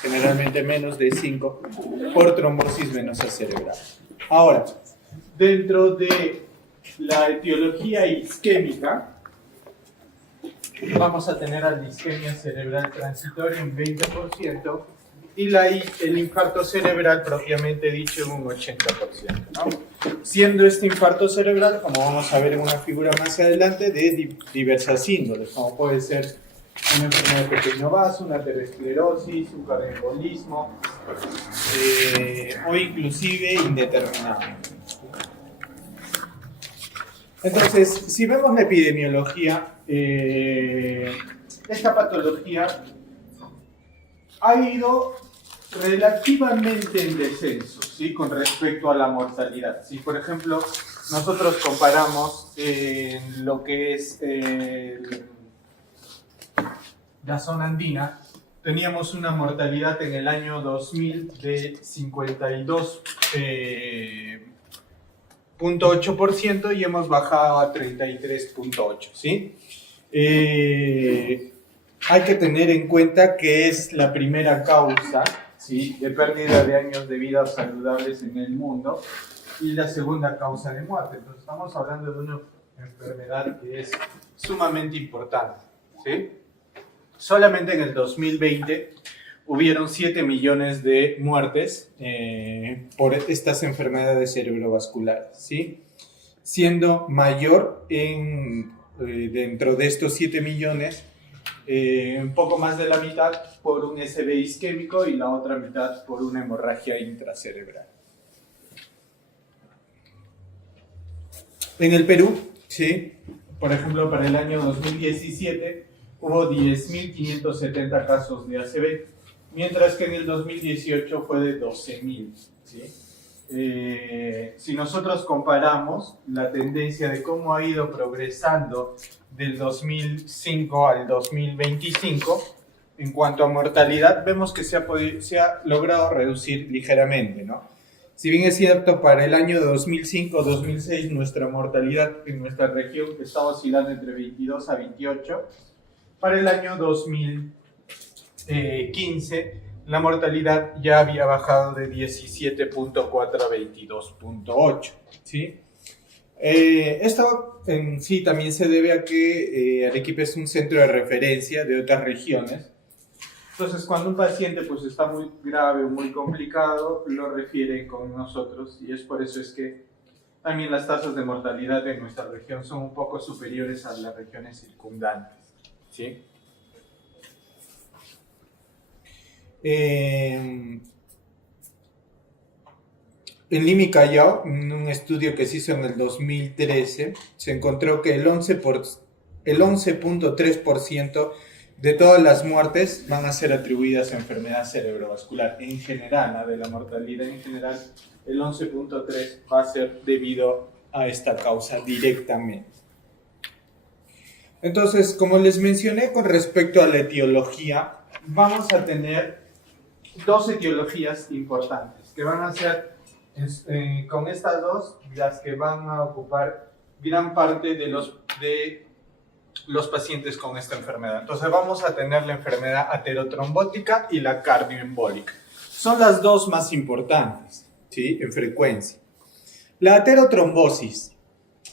generalmente menos de 5 por trombosis venosa cerebral. Ahora, dentro de la etiología isquémica, vamos a tener a la isquemia cerebral transitoria en 20% y el infarto cerebral propiamente dicho en un 80%, ¿no? Siendo este infarto cerebral, como vamos a ver en una figura más adelante, de diversas índoles, como puede ser una enfermedad de pequeño vaso, una aterosclerosis, un cardioembolismo o inclusive indeterminado. Entonces, si vemos la epidemiología, esta patología ha ido relativamente en descenso, ¿sí? Con respecto a la mortalidad. Si, por ejemplo, nosotros comparamos lo que es la zona andina, teníamos una mortalidad en el año 2000 de 52.8% y hemos bajado a 33.8%, ¿sí? Hay que tener en cuenta que es la primera causa, ¿sí?, de pérdida de años de vida saludables en el mundo y la segunda causa de muerte. Entonces estamos hablando de una enfermedad que es sumamente importante, ¿sí? Solamente en el 2020 hubieron 7 millones de muertes por estas enfermedades cerebrovasculares, ¿sí? Siendo mayor dentro de estos 7 millones, un poco más de la mitad por un SB isquémico y la otra mitad por una hemorragia intracerebral. En el Perú, ¿sí?, por ejemplo, para el año 2017 hubo 10.570 casos de ACV, mientras que en el 2018 fue de 12.000, ¿sí? Si nosotros comparamos la tendencia de cómo ha ido progresando del 2005 al 2025, en cuanto a mortalidad, vemos que se ha logrado reducir ligeramente, ¿no? Si bien es cierto, para el año 2005-2006 nuestra mortalidad en nuestra región estaba oscilando entre 22 a 28, para el año 2015 la mortalidad ya había bajado de 17.4 a 22.8, ¿sí? Esto en sí también se debe a que Arequipa es un centro de referencia de otras regiones. Entonces, cuando un paciente pues, está muy grave o muy complicado, lo refiere con nosotros y es por eso es que también las tasas de mortalidad en nuestra región son un poco superiores a las regiones circundantes, ¿sí? En Lima y Callao, en un estudio que se hizo en el 2013, se encontró que el 11.3% de todas las muertes van a ser atribuidas a enfermedad cerebrovascular. En general, de la mortalidad en general, el 11.3% va a ser debido a esta causa directamente. Entonces, como les mencioné con respecto a la etiología, vamos a tener dos etiologías importantes, que van a ser, con estas dos, las que van a ocupar gran parte de los pacientes con esta enfermedad. Entonces vamos a tener la enfermedad aterotrombótica y la cardioembólica. Son las dos más importantes, ¿sí?, en frecuencia. La aterotrombosis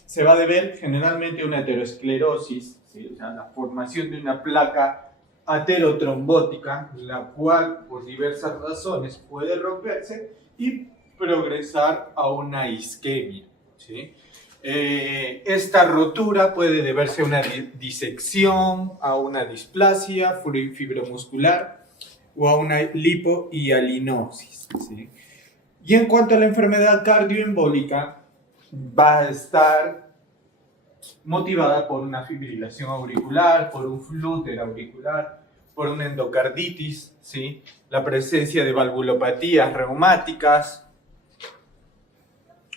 se va a deber generalmente a una aterosclerosis, ¿sí?, o sea, la formación de una placa aterotrombótica, la cual por diversas razones puede romperse y progresar a una isquemia, ¿sí? Esta rotura puede deberse a una disección, a una displasia fibromuscular o a una lipohialinosis, ¿sí? Y en cuanto a la enfermedad cardioembólica, va a estar motivada por una fibrilación auricular, por un flúter auricular, por una endocarditis, ¿sí?, la presencia de valvulopatías reumáticas,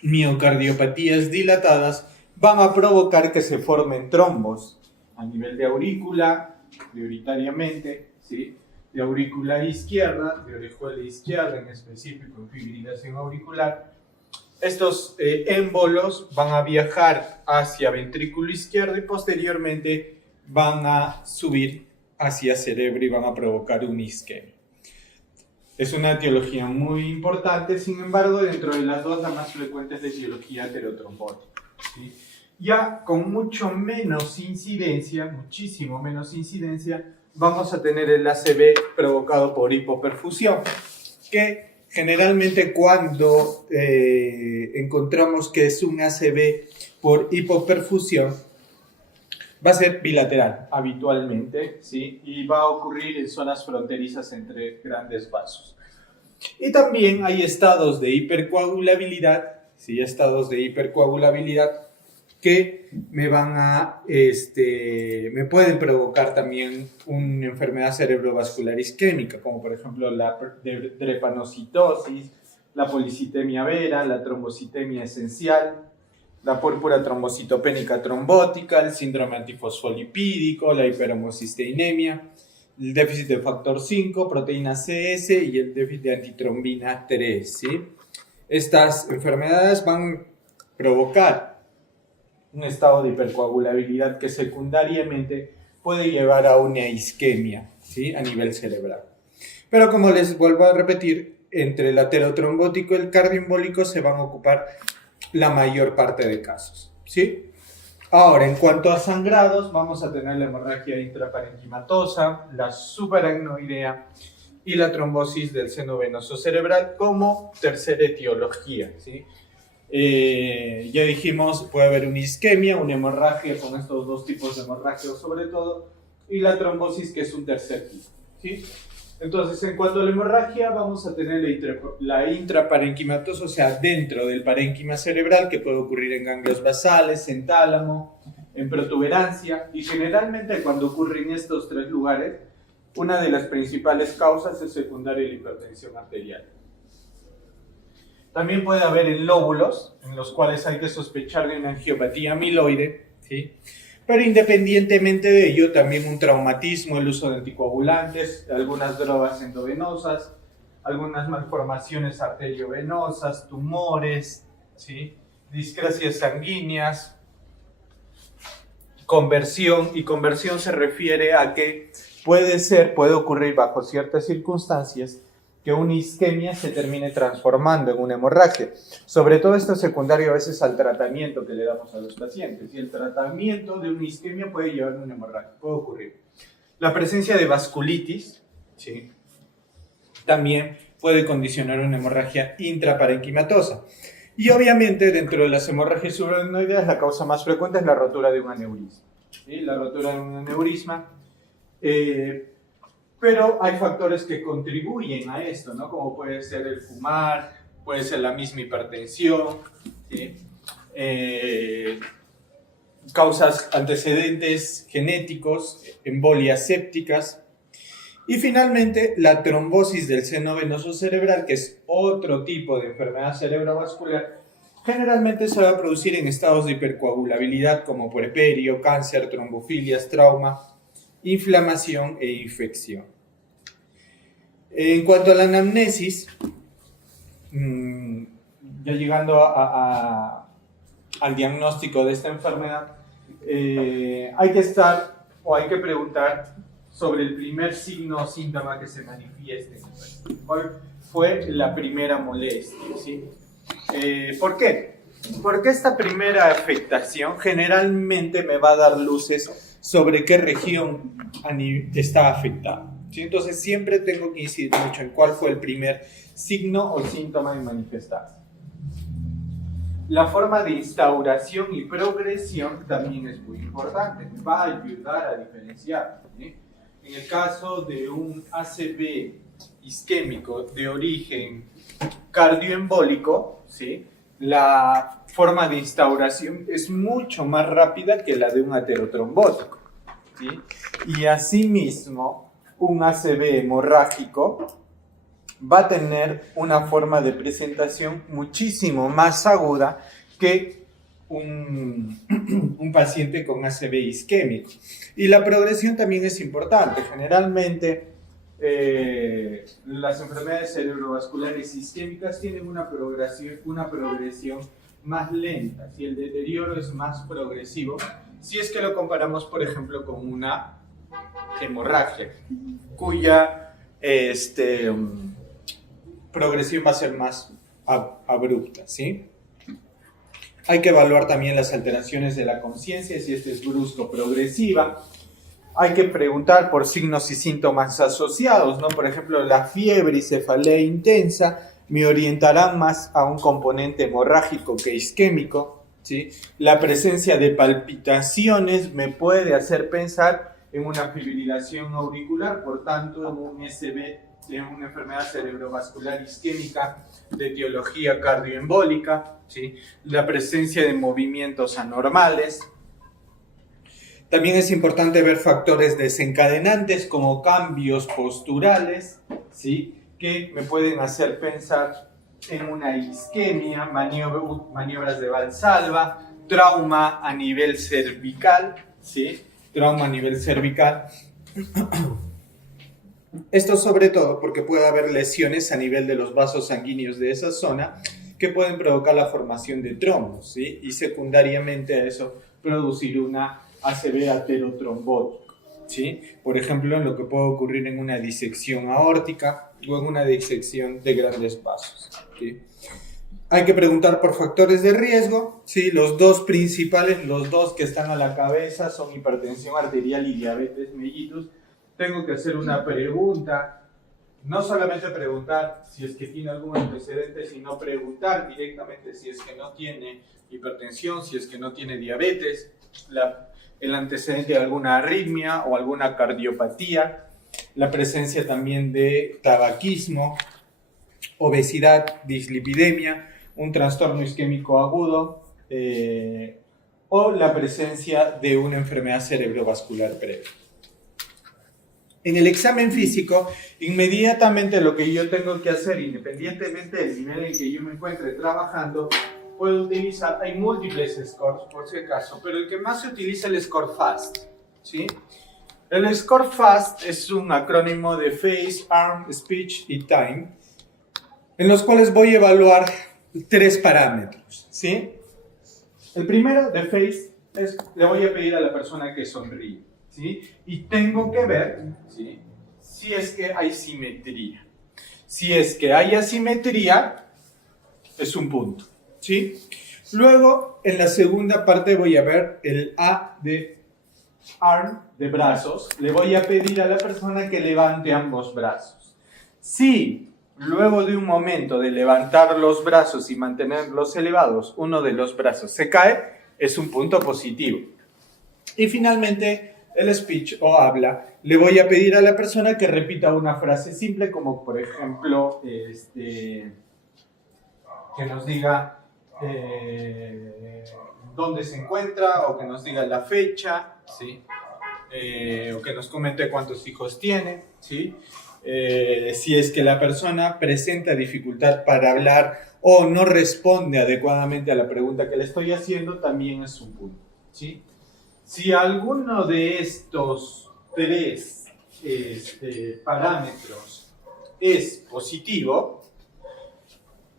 miocardiopatías dilatadas, van a provocar que se formen trombos a nivel de aurícula, prioritariamente, ¿sí?, de aurícula izquierda, de orejuela izquierda en específico, en fibrilación auricular. Estos émbolos van a viajar hacia ventrículo izquierdo y posteriormente van a subir hacia cerebro y van a provocar una isquemia. Es una etiología muy importante, sin embargo, dentro de las dos, la más frecuente es la etiología aterotrombótica, ¿sí? Ya con mucho menos incidencia, muchísimo menos incidencia, vamos a tener el ACV provocado por hipoperfusión, que generalmente cuando encontramos que es un ACV por hipoperfusión, va a ser bilateral habitualmente, ¿sí? Y va a ocurrir en zonas fronterizas entre grandes vasos. Y también hay estados de hipercoagulabilidad, ¿sí? Estados de hipercoagulabilidad que me pueden provocar también una enfermedad cerebrovascular isquémica, como por ejemplo la drepanocitosis, la policitemia vera, la trombocitemia esencial, la púrpura trombocitopénica trombótica, el síndrome antifosfolipídico, la hiperhomocisteinemia, el déficit de factor 5, proteína CS y el déficit de antitrombina 3, ¿sí? Estas enfermedades van a provocar un estado de hipercoagulabilidad que secundariamente puede llevar a una isquemia, ¿sí? A nivel cerebral. Pero como les vuelvo a repetir, entre el aterotrombótico y el cardioembólico se van a ocupar la mayor parte de casos, ¿sí? Ahora, en cuanto a sangrados, vamos a tener la hemorragia intraparenquimatosa, la subaracnoidea y la trombosis del seno venoso cerebral como tercera etiología, ¿sí? Ya dijimos, puede haber una isquemia, una hemorragia con estos dos tipos de hemorragia sobre todo, y la trombosis, que es un tercer tipo, ¿sí? Entonces, en cuanto a la hemorragia, vamos a tener la intraparenquimatosa, o sea, dentro del parénquima cerebral, que puede ocurrir en ganglios basales, en tálamo, en protuberancia, y generalmente cuando ocurre en estos tres lugares, una de las principales causas es secundaria la hipertensión arterial. También puede haber en lóbulos, en los cuales hay que sospechar de una angiopatía amiloide, ¿sí? Pero independientemente de ello, también un traumatismo, el uso de anticoagulantes, algunas drogas endovenosas, algunas malformaciones arteriovenosas, tumores, ¿sí? Discrasias sanguíneas, conversión, y conversión se refiere a que puede ocurrir bajo ciertas circunstancias que una isquemia se termine transformando en una hemorragia. Sobre todo esto es secundario a veces al tratamiento que le damos a los pacientes. Y el tratamiento de una isquemia puede llevar a una hemorragia, puede ocurrir. La presencia de vasculitis, ¿sí? También puede condicionar una hemorragia intraparenquimatosa. Y obviamente dentro de las hemorragias subaracnoideas la causa más frecuente es la rotura de un aneurisma, ¿sí? La rotura de un aneurisma. Pero hay factores que contribuyen a esto, ¿no? Como puede ser el fumar, puede ser la misma hipertensión, ¿sí? Causas, antecedentes genéticos, embolias sépticas. Y finalmente, la trombosis del seno venoso cerebral, que es otro tipo de enfermedad cerebrovascular, generalmente se va a producir en estados de hipercoagulabilidad como puerperio, cáncer, trombofilias, trauma, inflamación e infección. En cuanto a la anamnesis, ya llegando al diagnóstico de esta enfermedad, hay que preguntar sobre el primer signo o síntoma que se manifieste. ¿Cuál fue la primera molestia? ¿Sí? ¿Por qué? Porque esta primera afectación generalmente me va a dar luces sobre qué región está afectada, ¿sí? Entonces siempre tengo que incidir mucho en cuál fue el primer signo o síntoma de manifestarse. La forma de instauración y progresión también es muy importante, me va a ayudar a diferenciar, ¿sí? En el caso de un ACV isquémico de origen cardioembólico, ¿sí? La forma de instauración es mucho más rápida que la de un aterotrombótico, ¿sí? Y asimismo, un ACV hemorrágico va a tener una forma de presentación muchísimo más aguda que un paciente con ACV isquémico. Y la progresión también es importante. Generalmente, las enfermedades cerebrovasculares isquémicas tienen una progresión más lenta, si el deterioro es más progresivo, si es que lo comparamos, por ejemplo, con una hemorragia, cuya progresión va a ser más abrupta, ¿sí? Hay que evaluar también las alteraciones de la conciencia, si este es brusco o progresiva. Hay que preguntar por signos y síntomas asociados, ¿no? Por ejemplo, la fiebre y cefalea intensa me orientarán más a un componente hemorrágico que isquémico, ¿sí? La presencia de palpitaciones me puede hacer pensar en una fibrilación auricular, por tanto, en un SB, en una enfermedad cerebrovascular isquémica de etiología cardioembólica, ¿sí? La presencia de movimientos anormales. También es importante ver factores desencadenantes como cambios posturales, ¿sí? Que me pueden hacer pensar en una isquemia, maniobras de Valsalva, trauma a nivel cervical, ¿sí? Trauma a nivel cervical. Esto sobre todo porque puede haber lesiones a nivel de los vasos sanguíneos de esa zona que pueden provocar la formación de trombos, ¿sí? Y secundariamente a eso producir una ACV aterotrombótico, ¿sí? Por ejemplo, en lo que puede ocurrir en una disección aórtica o en una disección de grandes vasos, ¿sí? Hay que preguntar por factores de riesgo, ¿sí? Los dos principales, los dos que están a la cabeza son hipertensión arterial y diabetes mellitus. Tengo que hacer una pregunta, no solamente preguntar si es que tiene algún antecedente, sino preguntar directamente si es que no tiene hipertensión, si es que no tiene diabetes, el antecedente de alguna arritmia o alguna cardiopatía, la presencia también de tabaquismo, obesidad, dislipidemia, un trastorno isquémico agudo o la presencia de una enfermedad cerebrovascular previa. En el examen físico, inmediatamente lo que yo tengo que hacer, independientemente del nivel en que yo me encuentre trabajando, puedo utilizar, hay múltiples scores por si acaso, pero el que más se utiliza es el score FAST, ¿sí? El score FAST es un acrónimo de Face, Arm, Speech y Time, en los cuales voy a evaluar 3 parámetros, ¿sí? El primero, de Face, le voy a pedir a la persona que sonríe, ¿sí? Y tengo que ver, ¿sí?, si es que hay simetría. Si es que hay asimetría, es un punto, ¿sí? Luego, en la segunda parte voy a ver el A de arm, de brazos. Le voy a pedir a la persona que levante ambos brazos. Si luego de un momento de levantar los brazos y mantenerlos elevados, uno de los brazos se cae, es un punto positivo. Y finalmente, el speech o habla, le voy a pedir a la persona que repita una frase simple, como por ejemplo, que nos diga dónde se encuentra, o que nos diga la fecha, ¿sí? O que nos comente cuántos hijos tiene, ¿sí? Si es que la persona presenta dificultad para hablar o no responde adecuadamente a la pregunta que le estoy haciendo, también es un punto, ¿sí? Si alguno de estos 3 parámetros es positivo,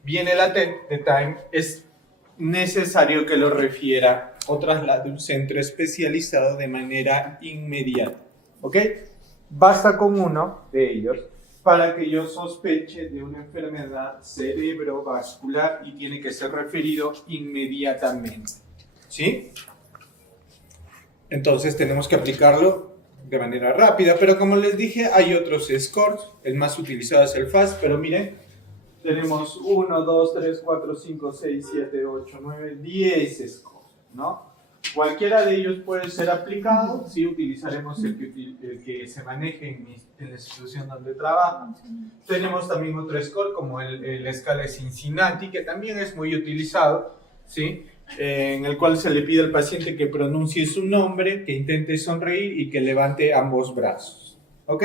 viene la de time, es necesario que lo refiera o traslade a un centro especializado de manera inmediata, ¿ok? Basta con uno de ellos para que yo sospeche de una enfermedad cerebrovascular y tiene que ser referido inmediatamente, ¿sí? Entonces tenemos que aplicarlo de manera rápida, pero como les dije, hay otros scores. El más utilizado es el FAST, pero miren, tenemos 1, 2, 3, 4, 5, 6, 7, 8, 9, 10 scores, ¿no? Cualquiera de ellos puede ser aplicado, si utilizaremos el que se maneje en la institución donde trabajo. Tenemos también otro score como el escala de Cincinnati, que también es muy utilizado, ¿sí? En el cual se le pide al paciente que pronuncie su nombre, que intente sonreír y que levante ambos brazos, ¿ok?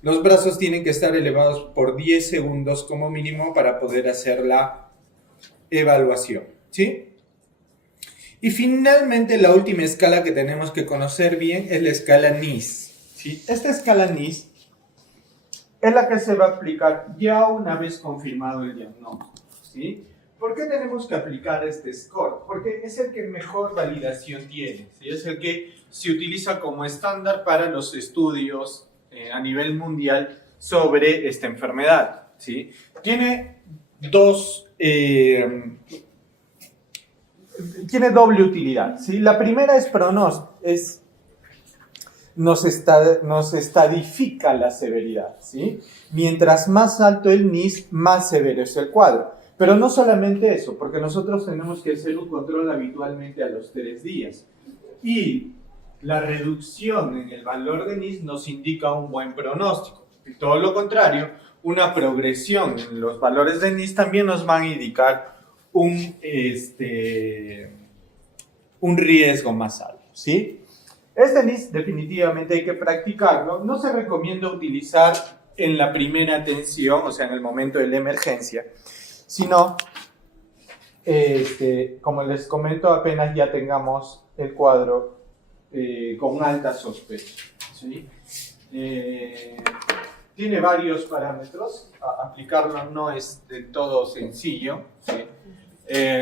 Los brazos tienen que estar elevados por 10 segundos como mínimo para poder hacer la evaluación, ¿sí? Y finalmente la última escala que tenemos que conocer bien es la escala NIS, ¿sí? Esta escala NIS es la que se va a aplicar ya una vez confirmado el diagnóstico, ¿sí? ¿Por qué tenemos que aplicar este score? Porque es el que mejor validación tiene, ¿sí? Es el que se utiliza como estándar para los estudios a nivel mundial sobre esta enfermedad, ¿sí? Tiene tiene doble utilidad, ¿sí? La primera es nos estadifica la severidad, ¿sí? Mientras más alto el NIS, más severo es el cuadro. Pero no solamente eso, porque nosotros tenemos que hacer un control habitualmente a los 3 días. Y la reducción en el valor de NIS nos indica un buen pronóstico. Y todo lo contrario, una progresión en los valores de NIS también nos van a indicar un riesgo más alto, ¿sí? Este NIS definitivamente hay que practicarlo. No se recomienda utilizar en la primera atención, o sea, en el momento de la emergencia, sino, como les comento, apenas ya tengamos el cuadro con alta sospecha, ¿sí? Tiene varios parámetros. Aplicarlo no es del todo sencillo, ¿sí?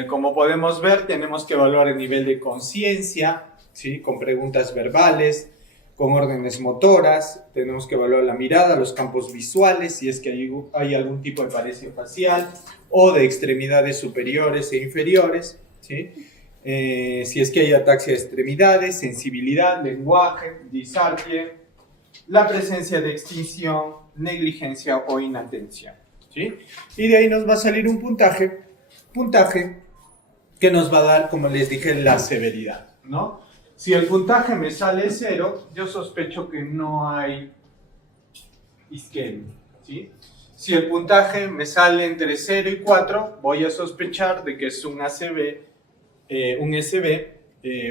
Como podemos ver, tenemos que evaluar el nivel de conciencia, ¿sí? Con preguntas verbales, con órdenes motoras, tenemos que evaluar la mirada, los campos visuales, si es que hay algún tipo de paresia facial o de extremidades superiores e inferiores, ¿sí? Si es que hay ataxia de extremidades, sensibilidad, lenguaje, disarquia, la presencia de extinción, negligencia o inatención, ¿sí? Y de ahí nos va a salir un puntaje que nos va a dar, como les dije, la severidad, ¿no? Si el puntaje me sale 0, yo sospecho que no hay isquemia, ¿sí? Si el puntaje me sale entre 0 y 4, voy a sospechar de que es un ACV, un SB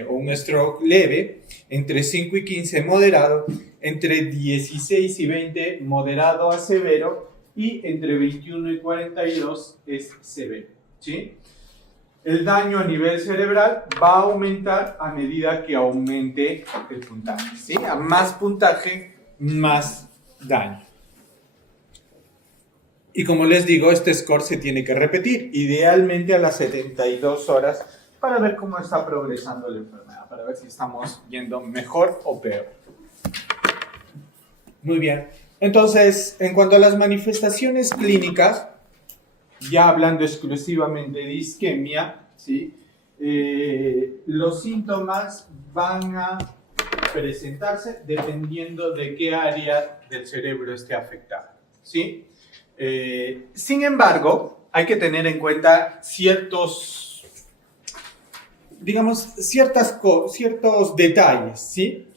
o un stroke leve, entre 5 y 15 moderado, entre 16 y 20 moderado a severo y entre 21 y 42 es severo, ¿sí? El daño a nivel cerebral va a aumentar a medida que aumente el puntaje, ¿sí? A más puntaje, más daño. Y como les digo, este score se tiene que repetir, idealmente a las 72 horas, para ver cómo está progresando la enfermedad, para ver si estamos yendo mejor o peor. Muy bien. Entonces, en cuanto a las manifestaciones clínicas, ya hablando exclusivamente de isquemia, ¿sí? Los síntomas van a presentarse dependiendo de qué área del cerebro esté afectada, ¿sí? Sin embargo, hay que tener en cuenta ciertos detalles, ¿sí?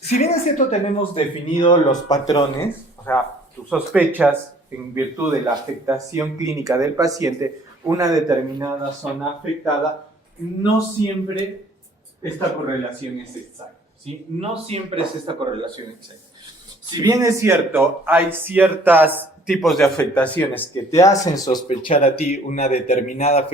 Si bien es cierto, tenemos definidos los patrones, o sea, tú sospechas en virtud de la afectación clínica del paciente una determinada zona afectada, no siempre esta correlación es exacta, ¿sí? No siempre es esta correlación exacta. Si bien es cierto, hay ciertos tipos de afectaciones que te hacen sospechar a ti una determinada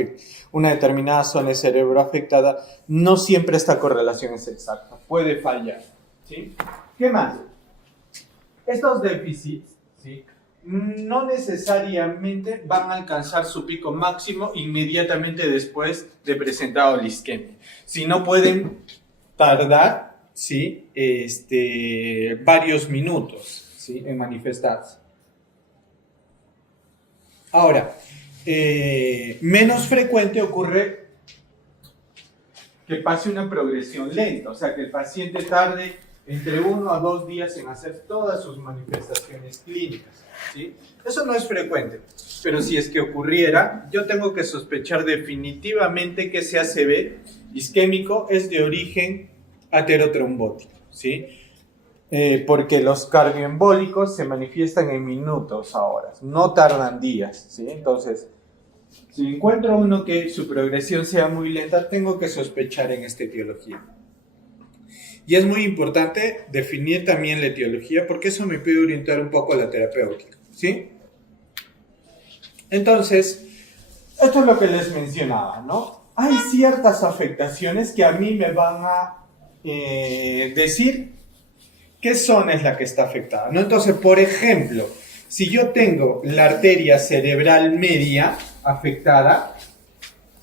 zona de cerebro afectada, no siempre esta correlación es exacta, puede fallar, ¿sí? ¿Qué más? Estos déficits, ¿sí?, no necesariamente van a alcanzar su pico máximo inmediatamente después de presentado la isquemia, sino pueden tardar, ¿sí?, varios minutos, ¿sí?, en manifestarse. Ahora, menos frecuente ocurre que pase una progresión lenta, o sea, que el paciente tarde entre 1 a 2 días en hacer todas sus manifestaciones clínicas, ¿sí? Eso no es frecuente, pero si es que ocurriera, yo tengo que sospechar definitivamente que ese ACV isquémico es de origen aterotrombótico, ¿sí? Porque los cardioembólicos se manifiestan en minutos a horas, no tardan días, ¿sí? Entonces, si encuentro uno que su progresión sea muy lenta, tengo que sospechar en esta etiología. Y es muy importante definir también la etiología, porque eso me puede orientar un poco a la terapéutica, ¿sí? Entonces, esto es lo que les mencionaba, ¿no? Hay ciertas afectaciones que a mí me van a decir qué zona es la que está afectada, ¿no? Entonces, por ejemplo, si yo tengo la arteria cerebral media afectada,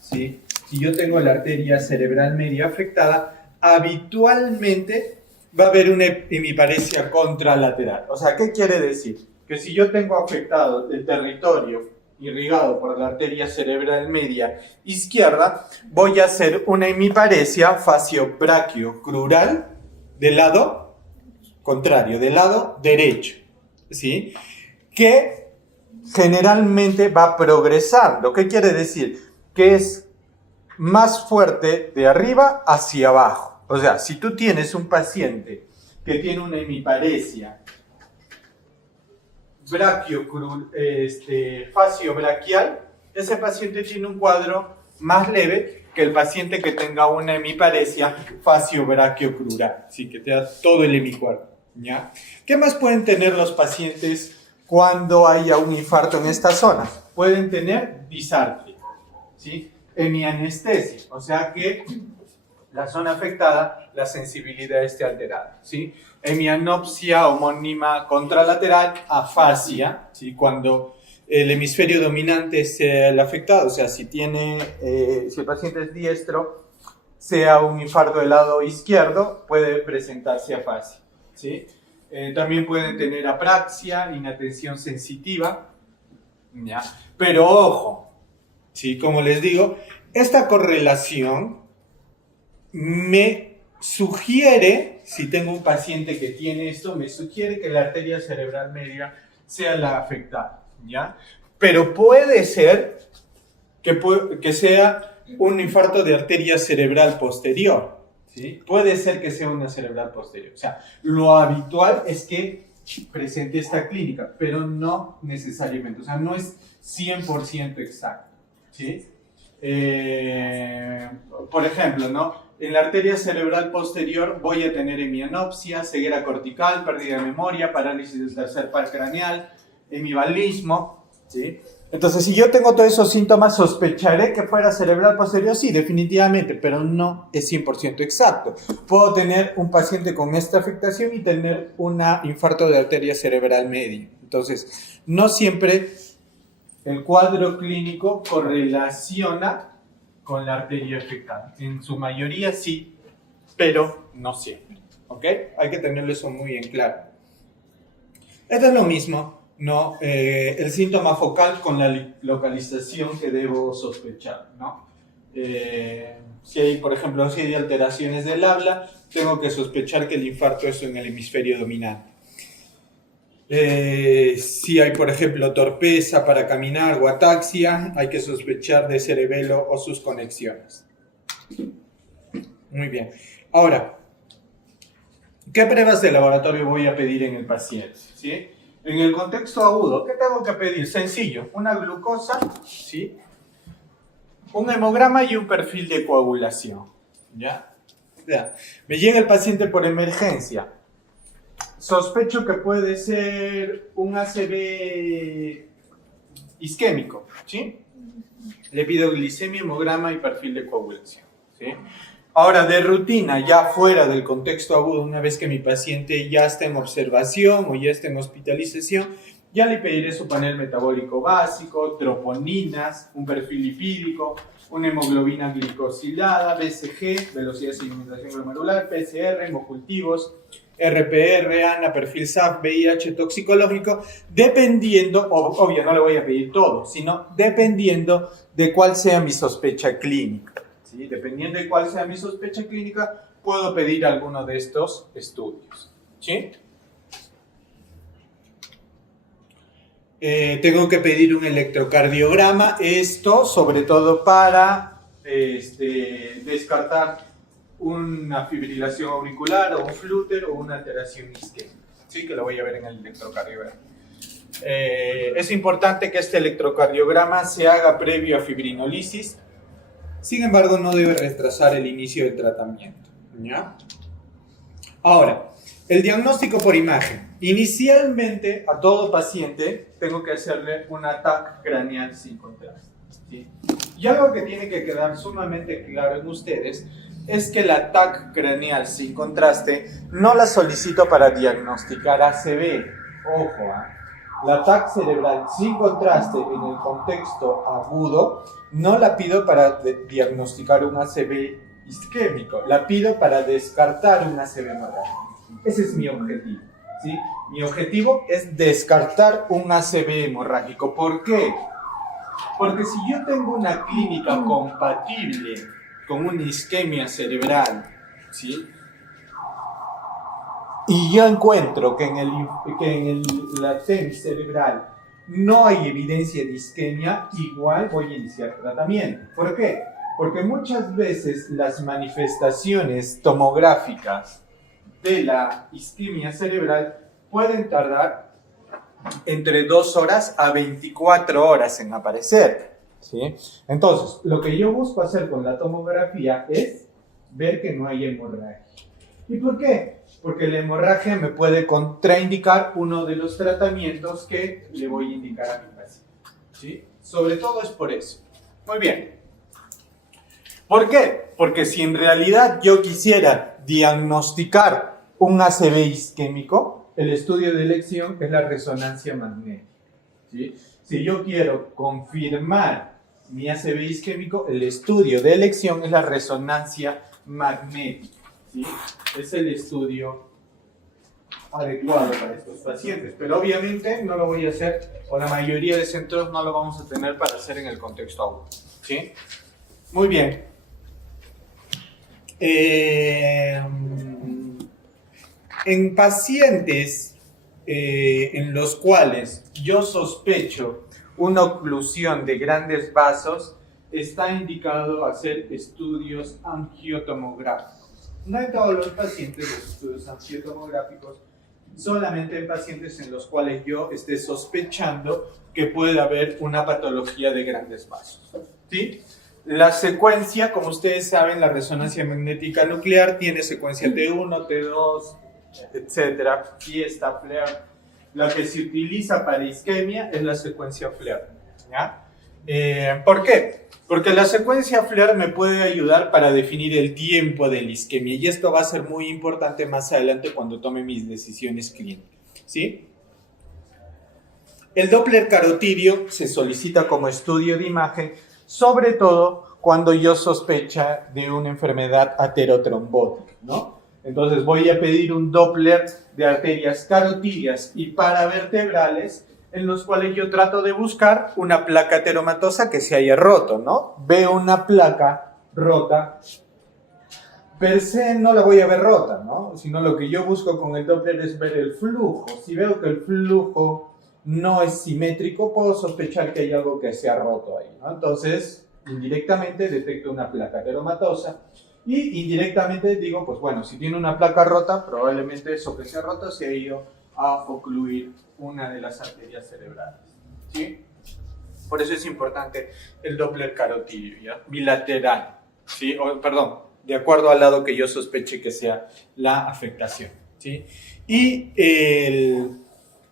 ¿sí? Si yo tengo la arteria cerebral media afectada, habitualmente va a haber una hemiparesia contralateral. O sea, ¿qué quiere decir? Que si yo tengo afectado el territorio irrigado por la arteria cerebral media izquierda, voy a hacer una hemiparesia facio-braquio-crural del lado contrario, del lado derecho, ¿sí? Que generalmente va progresando. ¿Qué quiere decir? Que es más fuerte de arriba hacia abajo. O sea, si tú tienes un paciente que tiene una hemiparesia facio-braquial, ese paciente tiene un cuadro más leve que el paciente que tenga una hemiparesia facio-braquio-crural, así que te da todo el hemicuerpo, ¿ya? ¿Qué más pueden tener los pacientes cuando haya un infarto en esta zona? Pueden tener disartria, ¿sí? Hemianestesia, o sea que la zona afectada, la sensibilidad esté alterada, ¿sí? Hemianopsia homónima contralateral, afasia, ¿sí? Cuando el hemisferio dominante sea el afectado, o sea, si el paciente es diestro, sea un infarto del lado izquierdo, puede presentarse afasia, ¿sí? También pueden tener apraxia, inatención sensitiva, ¿ya? Pero ojo, ¿sí? Como les digo, esta correlación me sugiere, si tengo un paciente que tiene esto, me sugiere que la arteria cerebral media sea la afectada, ¿ya? Pero puede ser que sea un infarto de arteria cerebral posterior, ¿sí? Puede ser que sea una cerebral posterior. O sea, lo habitual es que presente esta clínica, pero no necesariamente. O sea, no es 100% exacto, ¿sí? Por ejemplo, ¿no? En la arteria cerebral posterior voy a tener hemianopsia, ceguera cortical, pérdida de memoria, parálisis del tercer par craneal, hemivalismo, ¿sí? Entonces, si yo tengo todos esos síntomas, ¿sospecharé que fuera cerebral posterior? Sí, definitivamente, pero no es 100% exacto. Puedo tener un paciente con esta afectación y tener un infarto de arteria cerebral media. Entonces, no siempre el cuadro clínico correlaciona con la arteria afectada. En su mayoría sí, pero no siempre. ¿Ok? Hay que tenerlo eso muy en claro. Esto es lo mismo, ¿no? El síntoma focal con la localización que debo sospechar, ¿no? Si hay, por ejemplo, si hay alteraciones del habla, tengo que sospechar que el infarto es en el hemisferio dominante. Si hay, por ejemplo, torpeza para caminar o ataxia, hay que sospechar de cerebelo o sus conexiones. Muy bien. Ahora, ¿qué pruebas de laboratorio voy a pedir en el paciente? ¿Sí? En el contexto agudo, ¿qué tengo que pedir? Sencillo, una glucosa, ¿sí? Un hemograma y un perfil de coagulación. ¿Ya? Ya. Me llega el paciente por emergencia. Sospecho que puede ser un ACV isquémico, ¿sí? Le pido glicemia, hemograma y perfil de coagulación, ¿sí? Ahora, de rutina, ya fuera del contexto agudo, una vez que mi paciente ya está en observación o ya está en hospitalización, ya le pediré su panel metabólico básico, troponinas, un perfil lipídico, una hemoglobina glicosilada, BCG, velocidad de sedimentación glomerular, PCR, hemocultivos, RPR, ANA, perfil SAF, VIH toxicológico, dependiendo, obvio no le voy a pedir todo, sino dependiendo de cuál sea mi sospecha clínica. ¿Sí? Dependiendo de cuál sea mi sospecha clínica, puedo pedir alguno de estos estudios. ¿Sí? Tengo que pedir un electrocardiograma, esto sobre todo para descartar una fibrilación auricular o un flúter o una alteración isquémica, ¿sí? Que lo voy a ver en el electrocardiograma. Es importante que este electrocardiograma se haga previo a fibrinolisis, sin embargo no debe retrasar el inicio del tratamiento, ¿ya? Ahora, el diagnóstico por imagen. Inicialmente a todo paciente tengo que hacerle un TAC craneal sin contraste, ¿sí? Y algo que tiene que quedar sumamente claro en ustedes es que la TAC craneal sin contraste no la solicito para diagnosticar ACV. Ojo, la TAC cerebral sin contraste en el contexto agudo no la pido para diagnosticar un ACV isquémico. La pido para descartar un ACV hemorrágico. Ese es mi objetivo, ¿sí? Mi objetivo es descartar un ACV hemorrágico. ¿Por qué? Porque si yo tengo una clínica compatible con una isquemia cerebral, ¿sí? Y yo encuentro que en la TEM cerebral no hay evidencia de isquemia, igual voy a iniciar tratamiento. ¿Por qué? Porque muchas veces las manifestaciones tomográficas de la isquemia cerebral pueden tardar entre 2 horas a 24 horas en aparecer, ¿sí? Entonces, lo que yo busco hacer con la tomografía es ver que no hay hemorragia. ¿Y por qué? Porque la hemorragia me puede contraindicar uno de los tratamientos que le voy a indicar a mi paciente, ¿sí? Sobre todo es por eso. Muy bien. ¿Por qué? Porque si en realidad yo quisiera diagnosticar un ACV isquémico, el estudio de elección es la resonancia magnética, ¿sí? Si yo quiero confirmar mi ACV isquémico, el estudio de elección es la resonancia magnética, ¿sí? Es el estudio adecuado para estos pacientes, pero obviamente no lo voy a hacer, o la mayoría de centros no lo vamos a tener para hacer en el contexto agudo, ¿sí? Muy bien. En pacientes en los cuales yo sospecho una oclusión de grandes vasos, está indicado hacer estudios angiotomográficos. No en todos los pacientes los estudios angiotomográficos, solamente en pacientes en los cuales yo esté sospechando que puede haber una patología de grandes vasos, ¿sí? La secuencia, como ustedes saben, la resonancia magnética nuclear tiene secuencia T1, T2, etcétera, y esta FLAIR. La que se utiliza para isquemia es la secuencia FLAIR, ¿ya? ¿Por qué? Porque la secuencia FLAIR me puede ayudar para definir el tiempo de la isquemia, y esto va a ser muy importante más adelante cuando tome mis decisiones clínicas, ¿sí? El Doppler carotidio se solicita como estudio de imagen, sobre todo cuando yo sospecha de una enfermedad aterotrombótica, ¿no? Entonces voy a pedir un Doppler de arterias carotidias y paravertebrales, en los cuales yo trato de buscar una placa ateromatosa que se haya roto, ¿no? Veo una placa rota, per se no la voy a ver rota, ¿no? Sino lo que yo busco con el Doppler es ver el flujo. Si veo que el flujo no es simétrico, puedo sospechar que hay algo que se ha roto ahí, ¿no? Entonces, indirectamente detecto una placa ateromatosa y indirectamente digo, pues bueno, si tiene una placa rota, probablemente eso que se ha roto se ha ido a ocluir una de las arterias cerebrales, ¿sí? Por eso es importante el Doppler carotidio, ¿ya? Bilateral, ¿sí? Perdón, de acuerdo al lado que yo sospeche que sea la afectación, ¿sí? Y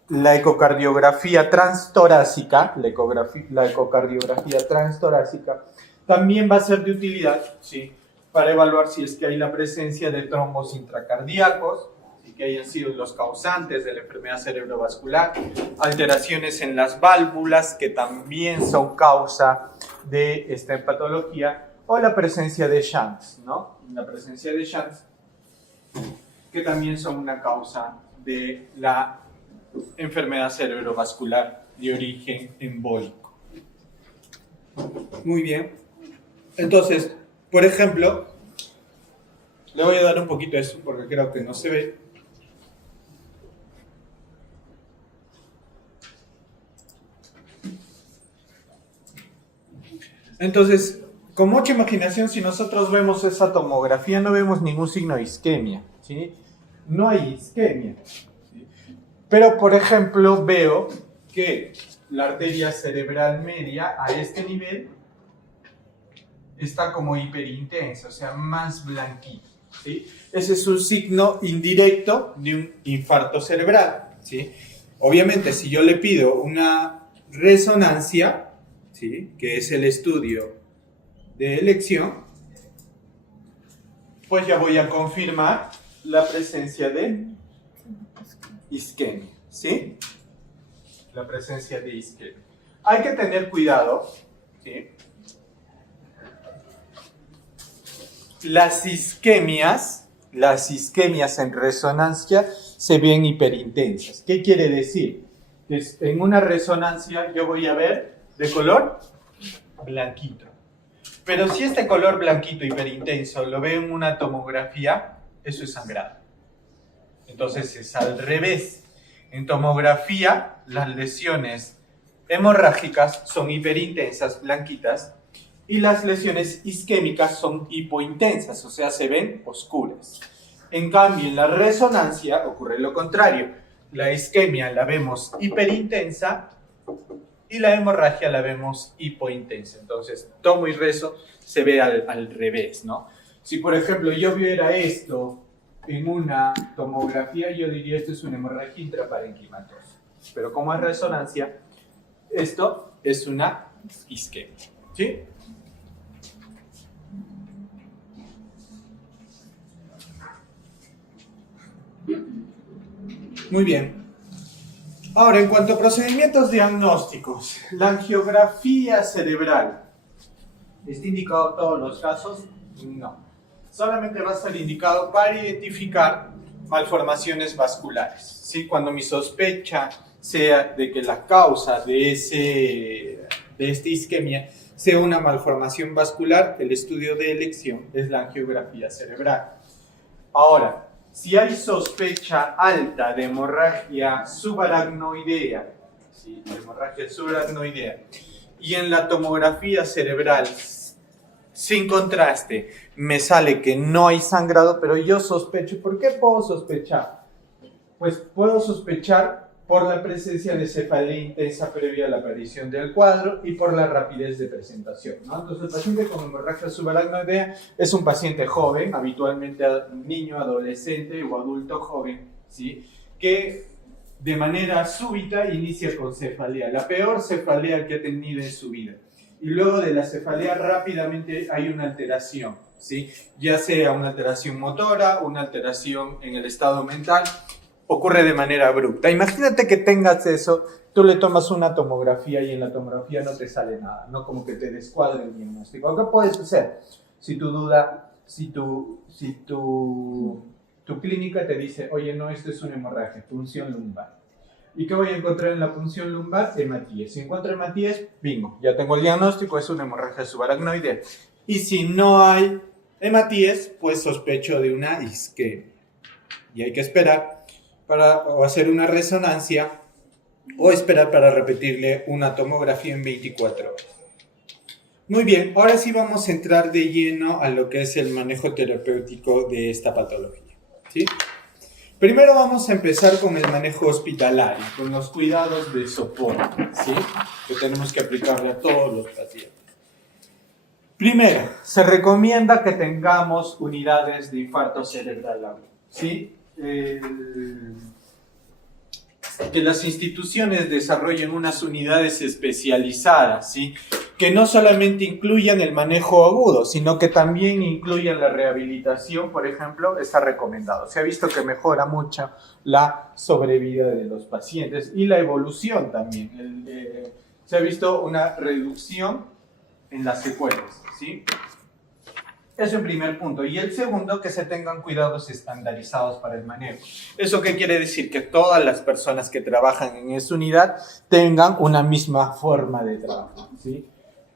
la ecocardiografía transtorácica, la ecocardiografía transtorácica también va a ser de utilidad, ¿sí? Para evaluar si es que hay la presencia de trombos intracardíacos, ¿sí? Que hayan sido los causantes de la enfermedad cerebrovascular, alteraciones en las válvulas que también son causa de esta patología, o la presencia de shunts, ¿no? La presencia de shunts que también son una causa de la enfermedad cerebrovascular de origen embólico. Muy bien. Entonces, por ejemplo, le voy a dar un poquito de eso porque creo que no se ve. Entonces, con mucha imaginación, si nosotros vemos esa tomografía, no vemos ningún signo de isquemia, ¿sí? No hay isquemia, ¿sí? Pero, por ejemplo, veo que la arteria cerebral media a este nivel está como hiperintensa, o sea, más blanquita, ¿sí? Ese es un signo indirecto de un infarto cerebral, ¿sí? Obviamente, si yo le pido una resonancia, ¿sí? Que es el estudio de elección, pues ya voy a confirmar la presencia de isquemia, ¿sí? La presencia de isquemia. Hay que tener cuidado, ¿sí? las isquemias en resonancia se ven hiperintensas. ¿Qué quiere decir? En una resonancia yo voy a ver de color blanquito. Pero si este color blanquito hiperintenso lo veo en una tomografía, eso es sangrado. Entonces es al revés. En tomografía, las lesiones hemorrágicas son hiperintensas, blanquitas, y las lesiones isquémicas son hipointensas, o sea, se ven oscuras. En cambio, en la resonancia ocurre lo contrario. La isquemia la vemos hiperintensa y la hemorragia la vemos hipointensa. Entonces, tomo y rezo se ve al revés, ¿no? Si, por ejemplo, yo viera esto en una tomografía, yo diría esto es una hemorragia intraparenquimatosa. Pero como es resonancia, esto es una isquemia, ¿sí? Muy bien. Ahora, en cuanto a procedimientos diagnósticos, la angiografía cerebral, ¿está indicado en todos los casos? No. Solamente va a estar indicado para identificar malformaciones vasculares, ¿sí? Cuando mi sospecha sea de que la causa de esta isquemia sea una malformación vascular, el estudio de elección es la angiografía cerebral. Ahora, si hay sospecha alta de hemorragia subaracnoidea, ¿sí? Hemorragia subaracnoidea, y en la tomografía cerebral, sin contraste, me sale que no hay sangrado, pero yo sospecho. ¿Por qué puedo sospechar? Pues puedo sospechar por la presencia de cefalea intensa previa a la aparición del cuadro y por la rapidez de presentación, ¿no? Entonces, el paciente con hemorragia subaracnoidea es un paciente joven, habitualmente un niño, adolescente o adulto joven, ¿sí? Que de manera súbita inicia con cefalea, la peor cefalea que ha tenido en su vida. Y luego de la cefalea rápidamente hay una alteración, ¿sí? Ya sea una alteración motora, una alteración en el estado mental, ocurre de manera abrupta. Imagínate que tengas eso, tú le tomas una tomografía y en la tomografía no te sale nada, no como que te descuadre el diagnóstico. ¿Qué puedes hacer? Si tu clínica te dice, oye, no, esto es una hemorragia, punción lumbar. ¿Y qué voy a encontrar en la punción lumbar? Hematíes. Si encuentro hematíes, bingo, ya tengo el diagnóstico, es una hemorragia subaracnoidea. Y si no hay hematíes, pues sospecho de una isquemia. Y hay que esperar o hacer una resonancia o esperar para repetirle una tomografía en 24 horas. Muy bien, ahora sí vamos a entrar de lleno a lo que es el manejo terapéutico de esta patología, ¿sí? Primero vamos a empezar con el manejo hospitalario, con los cuidados de soporte, ¿sí? Que tenemos que aplicarle a todos los pacientes. Primero, se recomienda que tengamos unidades de infarto cerebral agudo, ¿sí? Que las instituciones desarrollen unas unidades especializadas, ¿sí? Que no solamente incluyan el manejo agudo, sino que también incluyan la rehabilitación, por ejemplo, está recomendado. Se ha visto que mejora mucho la sobrevida de los pacientes y la evolución también. Se ha visto una reducción en las secuelas, ¿sí? Es un primer punto. Y el segundo, que se tengan cuidados estandarizados para el manejo. ¿Eso qué quiere decir? Que todas las personas que trabajan en esa unidad tengan una misma forma de trabajo, ¿sí?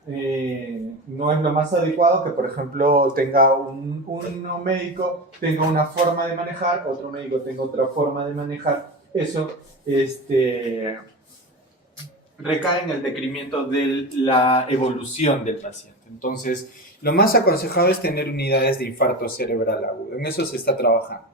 No es lo más adecuado que, por ejemplo, tenga un médico tenga una forma de manejar, otro médico tenga otra forma de manejar. Eso recae en el decremento de la evolución del paciente. Entonces, lo más aconsejado es tener unidades de infarto cerebral agudo. En eso se está trabajando.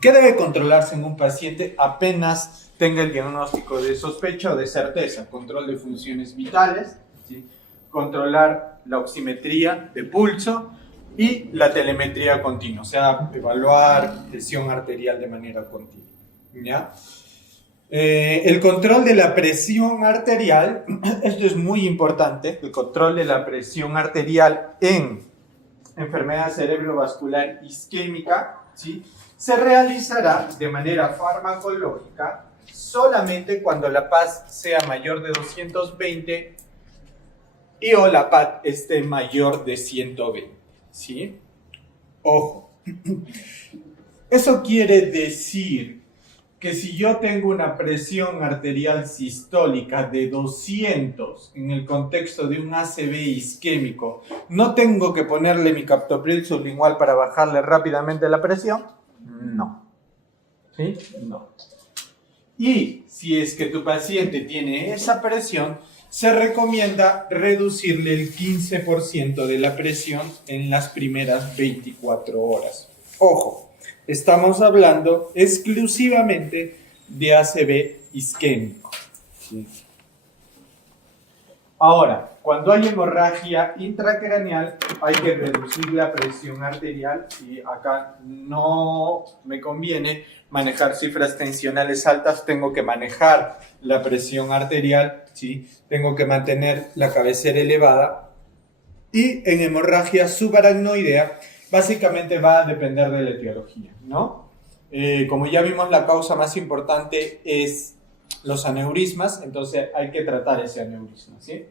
¿Qué debe controlarse en un paciente apenas tenga el diagnóstico de sospecha o de certeza? Control de funciones vitales, ¿sí? Controlar la oximetría de pulso y la telemetría continua, o sea, evaluar presión arterial de manera continua, ¿ya? El control de la presión arterial, esto es muy importante, el control de la presión arterial en enfermedad cerebrovascular isquémica, ¿sí? Se realizará de manera farmacológica solamente cuando la PAS sea mayor de 220 y o la PAT esté mayor de 120. ¿sí? Ojo. Eso quiere decir que si yo tengo una presión arterial sistólica de 200 en el contexto de un ACV isquémico, ¿no tengo que ponerle mi captopril sublingual para bajarle rápidamente la presión? No. ¿Sí? No. Y si es que tu paciente tiene esa presión, se recomienda reducirle el 15% de la presión en las primeras 24 horas. Ojo, estamos hablando exclusivamente de ACV isquémico. ¿Sí? Ahora, cuando hay hemorragia intracraneal, hay que reducir la presión arterial y acá no me conviene manejar cifras tensionales altas, tengo que manejar la presión arterial, ¿sí? Tengo que mantener la cabecera elevada y en hemorragia subaracnoidea básicamente va a depender de la etiología, ¿no? Como ya vimos, la causa más importante es los aneurismas, entonces hay que tratar ese aneurisma, ¿sí?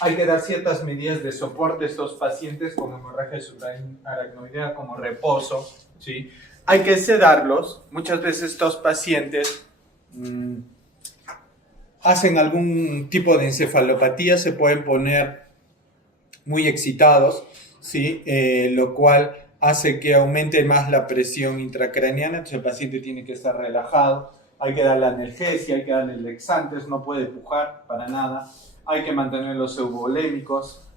Hay que dar ciertas medidas de soporte a estos pacientes con hemorragia subaracnoidea como reposo, ¿sí? Hay que sedarlos. Muchas veces estos pacientes hacen algún tipo de encefalopatía, se pueden poner muy excitados, ¿sí? Lo cual hace que aumente más la presión intracraneana, entonces el paciente tiene que estar relajado. Hay que darle analgesia, hay que darle laxantes, no puede pujar para nada. Hay que mantenerlos eubolémicos.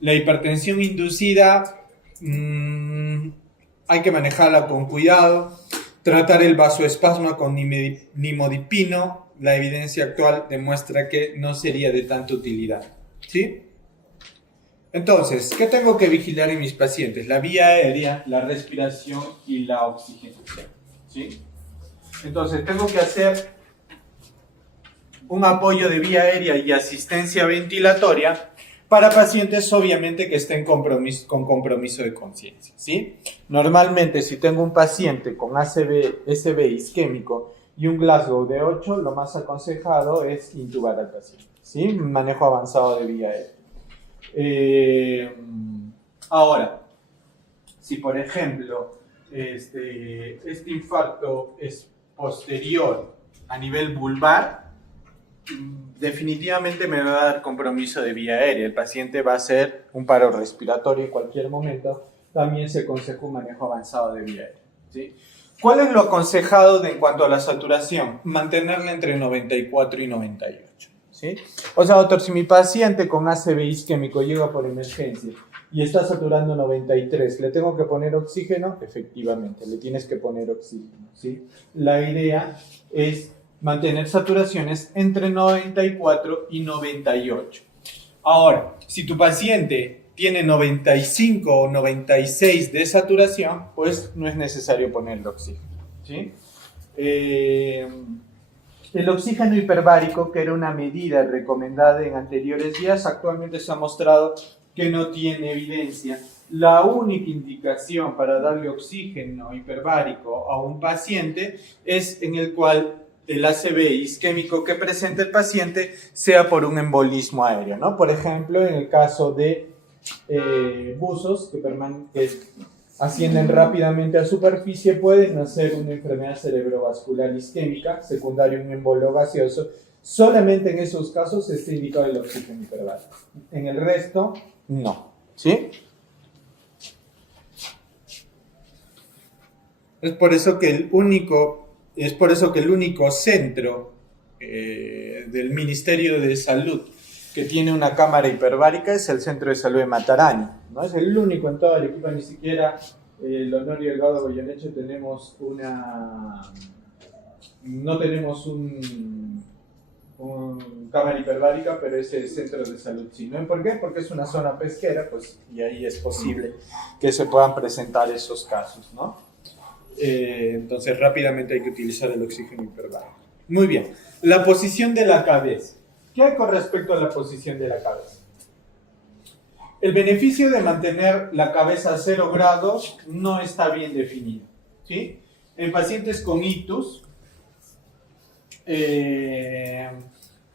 La hipertensión inducida hay que manejarla con cuidado. Tratar el vasoespasmo con nimodipino. La evidencia actual demuestra que no sería de tanta utilidad, ¿sí? Entonces, ¿qué tengo que vigilar en mis pacientes? La vía aérea, la respiración y la oxigenación, ¿sí? Entonces, tengo que hacer un apoyo de vía aérea y asistencia ventilatoria para pacientes, obviamente, que estén con compromiso de conciencia, ¿sí? Normalmente, si tengo un paciente con ACV isquémico y un Glasgow de 8, lo más aconsejado es intubar al paciente, ¿sí? Manejo avanzado de vía aérea. Ahora, si por ejemplo este infarto es posterior a nivel vulvar, definitivamente me va a dar compromiso de vía aérea. El paciente va a hacer un paro respiratorio en cualquier momento. También se aconseja un manejo avanzado de vía aérea, ¿sí? ¿Cuál es lo aconsejado en cuanto a la saturación? Mantenerla entre 94 y 98. ¿Sí? O sea, doctor, si mi paciente con ACV isquémico llega por emergencia y está saturando 93, ¿le tengo que poner oxígeno? Efectivamente, le tienes que poner oxígeno, ¿sí? La idea es mantener saturaciones entre 94 y 98. Ahora, si tu paciente tiene 95 o 96 de saturación, pues no es necesario ponerle oxígeno, ¿sí? El oxígeno hiperbárico, que era una medida recomendada en anteriores días, actualmente se ha mostrado que no tiene evidencia. La única indicación para darle oxígeno hiperbárico a un paciente es en el cual el ACV isquémico que presenta el paciente sea por un embolismo aéreo, ¿no? Por ejemplo, en el caso de buzos que ascienden rápidamente a superficie, pueden hacer una enfermedad cerebrovascular isquémica secundaria a un embolo gaseoso. Solamente en esos casos está indicado el oxígeno hiperbárico. En el resto, no. ¿Sí? Es por eso que el único centro del Ministerio de Salud que tiene una cámara hiperbárica es el Centro de Salud de Matarani, ¿no? Es el único en todo el equipo, ni siquiera el Honorio Delgado Goyeneche tenemos no tenemos un cámara hiperbárica, pero es el Centro de Salud sí, ¿no? ¿Por qué? Porque es una zona pesquera, pues, y ahí es posible que se puedan presentar esos casos, ¿no? Entonces rápidamente hay que utilizar el oxígeno hiperbárico. Muy bien, la posición de la cabeza. ¿Qué hay con respecto a la posición de la cabeza? El beneficio de mantener la cabeza a 0 grados no está bien definido, ¿sí? En pacientes con ictus,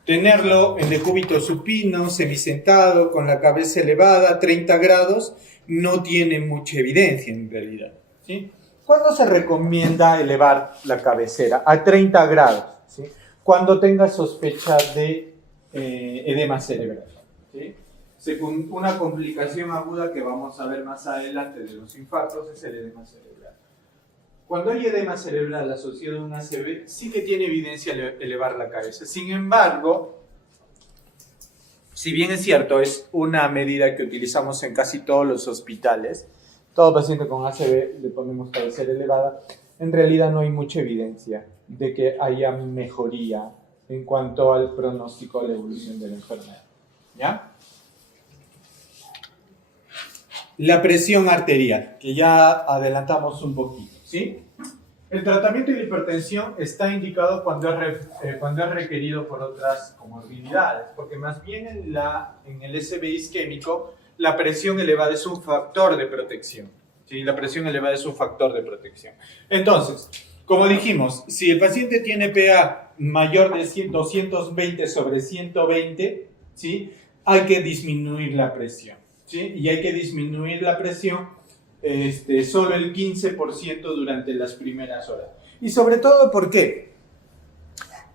Tenerlo en decúbito supino, semisentado, con la cabeza elevada, 30 grados, no tiene mucha evidencia en realidad, ¿sí? ¿Cuándo se recomienda elevar la cabecera? A 30 grados, ¿sí? Cuando tenga sospecha de edema cerebral, ¿sí? Según una complicación aguda que vamos a ver más adelante de los infartos es el edema cerebral. Cuando hay edema cerebral asociado a un ACV, sí que tiene evidencia elevar la cabeza. Sin embargo, si bien es cierto, es una medida que utilizamos en casi todos los hospitales, todo paciente con ACV le ponemos cabecera elevada, en realidad no hay mucha evidencia de que haya mejoría en cuanto al pronóstico de la evolución de la enfermedad. ¿Ya? La presión arterial, que ya adelantamos un poquito, ¿sí? El tratamiento de hipertensión está indicado cuando es requerido por otras comorbilidades, porque más bien en el SB isquémico la presión elevada es un factor de protección, ¿sí? La presión elevada es un factor de protección. Entonces, como dijimos, si el paciente tiene PA mayor de 220 sobre 120, ¿sí? Hay que disminuir la presión, ¿sí? Y hay que disminuir la presión solo el 15% durante las primeras horas. Y sobre todo, ¿por qué?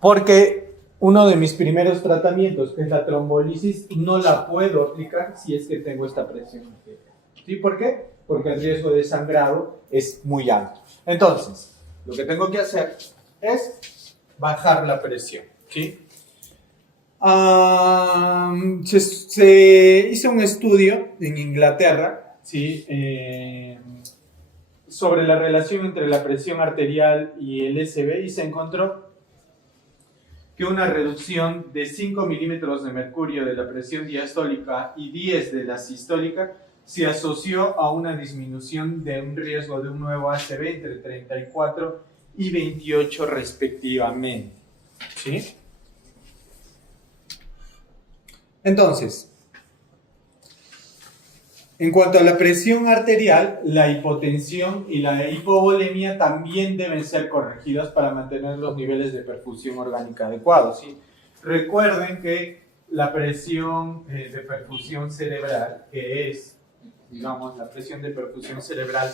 Porque uno de mis primeros tratamientos, que es la trombolisis, no la puedo aplicar si es que tengo esta presión arterial. ¿Sí? ¿Por qué? Porque el riesgo de sangrado es muy alto. Entonces, lo que tengo que hacer es bajar la presión, ¿sí? Se hizo un estudio en Inglaterra, ¿sí? Sobre la relación entre la presión arterial y el SB, y se encontró que una reducción de 5 milímetros de mercurio de la presión diastólica y 10 de la sistólica se asoció a una disminución de un riesgo de un nuevo ACV entre 34 y 28 respectivamente, ¿sí? Entonces, en cuanto a la presión arterial, la hipotensión y la hipovolemia también deben ser corregidas para mantener los niveles de perfusión orgánica adecuados, ¿sí? Recuerden que la presión de perfusión cerebral, que es, digamos, la presión de perfusión cerebral,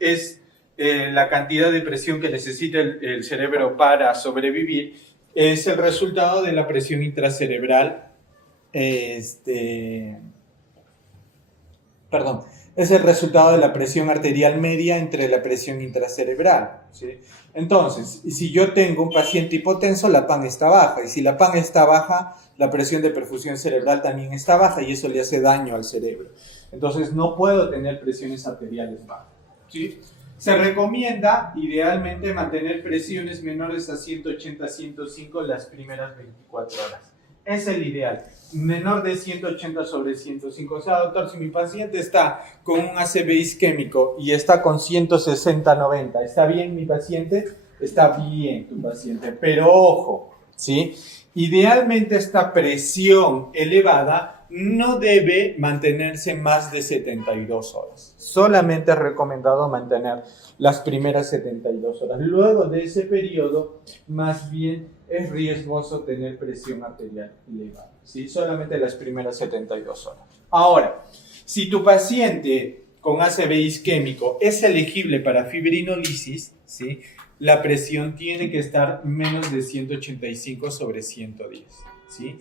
es la cantidad de presión que necesita el cerebro para sobrevivir, es el resultado de la presión intracerebral, es el resultado de la presión arterial media entre la presión intracerebral, ¿sí? Entonces, si yo tengo un paciente hipotenso, la PAN está baja, y si la PAN está baja, la presión de perfusión cerebral también está baja, y eso le hace daño al cerebro. Entonces, no puedo tener presiones arteriales bajas, ¿sí? Se recomienda, idealmente, mantener presiones menores a 180-105 las primeras 24 horas. Es el ideal. Menor de 180 sobre 105. O sea, doctor, si mi paciente está con un ACV isquémico y está con 160-90, ¿está bien mi paciente? Está bien tu paciente, pero ojo, ¿sí? Idealmente esta presión elevada no debe mantenerse más de 72 horas. Solamente es recomendado mantener las primeras 72 horas. Luego de ese periodo, más bien es riesgoso tener presión arterial elevada, ¿sí? Solamente las primeras 72 horas. Ahora, si tu paciente con ACV isquémico es elegible para fibrinolisis, ¿sí? La presión tiene que estar menos de 185 sobre 110, ¿sí?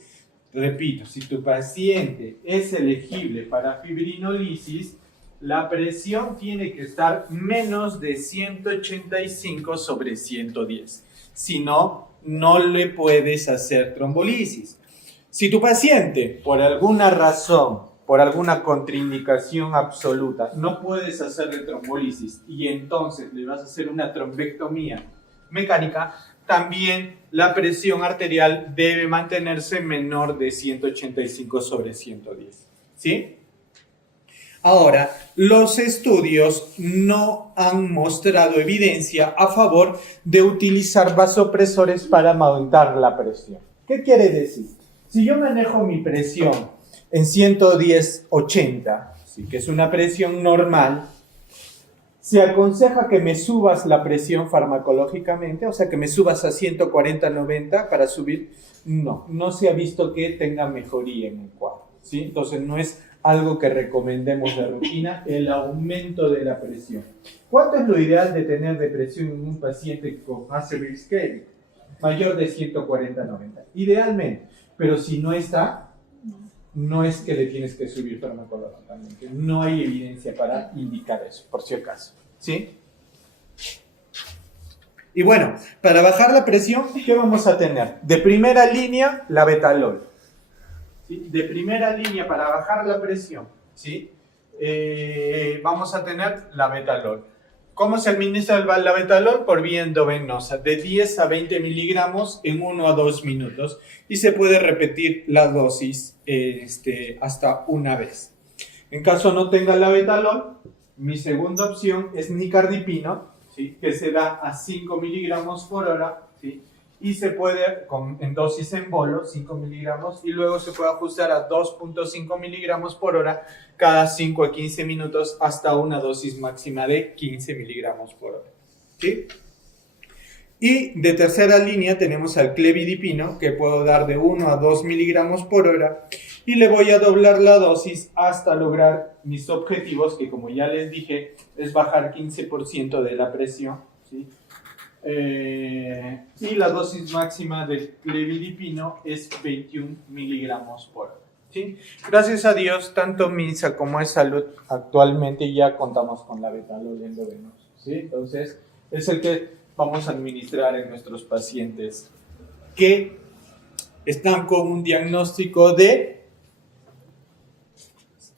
Repito, si tu paciente es elegible para fibrinolisis, la presión tiene que estar menos de 185 sobre 110. Si no, no le puedes hacer trombolisis. Si tu paciente, por alguna razón, por alguna contraindicación absoluta, no puedes hacerle trombolisis y entonces le vas a hacer una trombectomía mecánica, también la presión arterial debe mantenerse menor de 185 sobre 110. ¿Sí? Ahora, los estudios no han mostrado evidencia a favor de utilizar vasopresores para aumentar la presión. ¿Qué quiere decir? Si yo manejo mi presión en 110-80, ¿sí? Que es una presión normal, Se aconseja que me subas la presión farmacológicamente, o sea, que me subas a 140-90 para subir. No se ha visto que tenga mejoría en el cuadro, ¿sí? Entonces no es algo que recomendemos de rutina, el aumento de la presión. ¿Cuánto es lo ideal de tener de presión en un paciente con ACV isquémico? Mayor de 140-90, idealmente, pero si no está, no es que le tienes que subir farmacológicamente, no hay evidencia para indicar eso, por si acaso, ¿sí? Y bueno, para bajar la presión, ¿qué vamos a tener? De primera línea, la betalol. ¿Sí? De primera línea para bajar la presión, ¿sí? Vamos a tener la betalol. ¿Cómo se administra la betalol? Por vía endovenosa, de 10 a 20 miligramos en 1 a 2 minutos. Y se puede repetir la dosis hasta una vez. En caso no tenga la betalol, mi segunda opción es nicardipino, ¿sí? Que se da a 5 miligramos por hora, ¿sí? Y se puede, en dosis en bolo, 5 miligramos, y luego se puede ajustar a 2.5 miligramos por hora cada 5 a 15 minutos hasta una dosis máxima de 15 miligramos por hora, ¿sí? Y de tercera línea tenemos al clevidipino, que puedo dar de 1 a 2 miligramos por hora, y le voy a doblar la dosis hasta lograr mis objetivos, que como ya les dije, es bajar 15% de la presión, ¿sí? Y la dosis máxima del clevidipino es 21 miligramos por hora, ¿sí? Gracias a Dios, tanto MINSA como Salud actualmente ya contamos con la betalol endovenosa, ¿sí? Entonces, es el que vamos a administrar en nuestros pacientes que están con un diagnóstico de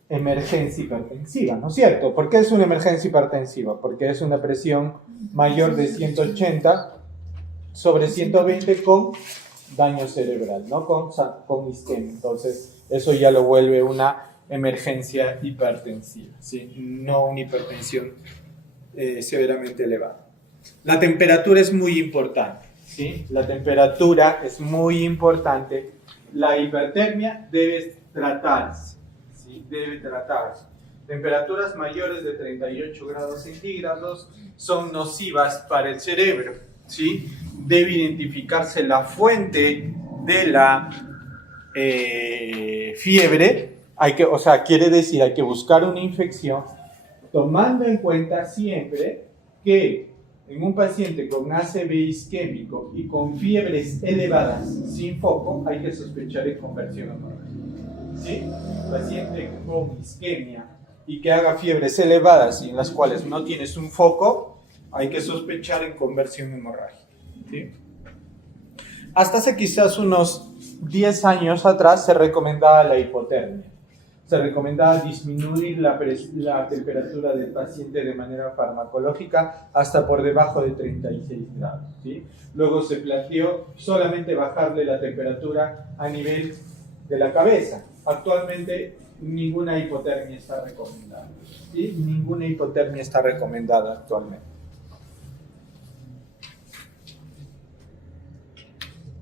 emergencia hipertensiva, ¿no es cierto? ¿Por qué es una emergencia hipertensiva? Porque es una presión mayor de 180 sobre 120 con daño cerebral, ¿no? Con isquemia. Entonces, eso ya lo vuelve una emergencia hipertensiva, ¿sí? No una hipertensión severamente elevada. La temperatura es muy importante, ¿sí? La temperatura es muy importante. La hipertermia debe tratarse. Debe tratarse. Temperaturas mayores de 38 grados centígrados son nocivas para el cerebro, ¿sí? Debe identificarse la fuente de la fiebre, quiere decir, hay que buscar una infección, tomando en cuenta siempre que en un paciente con ACV isquémico y con fiebres elevadas sin foco, hay que sospechar de conversión hemorrágica. ¿Sí? Paciente con isquemia y que haga fiebres elevadas y en las cuales no tienes un foco, hay que sospechar en conversión hemorrágica, ¿sí? Hasta hace quizás unos 10 años atrás se recomendaba la hipotermia. Se recomendaba disminuir la temperatura del paciente de manera farmacológica hasta por debajo de 36 grados, ¿sí? Luego se planteó solamente bajarle la temperatura a nivel de la cabeza. Actualmente ninguna hipotermia está recomendada, ¿sí? Ninguna hipotermia está recomendada actualmente.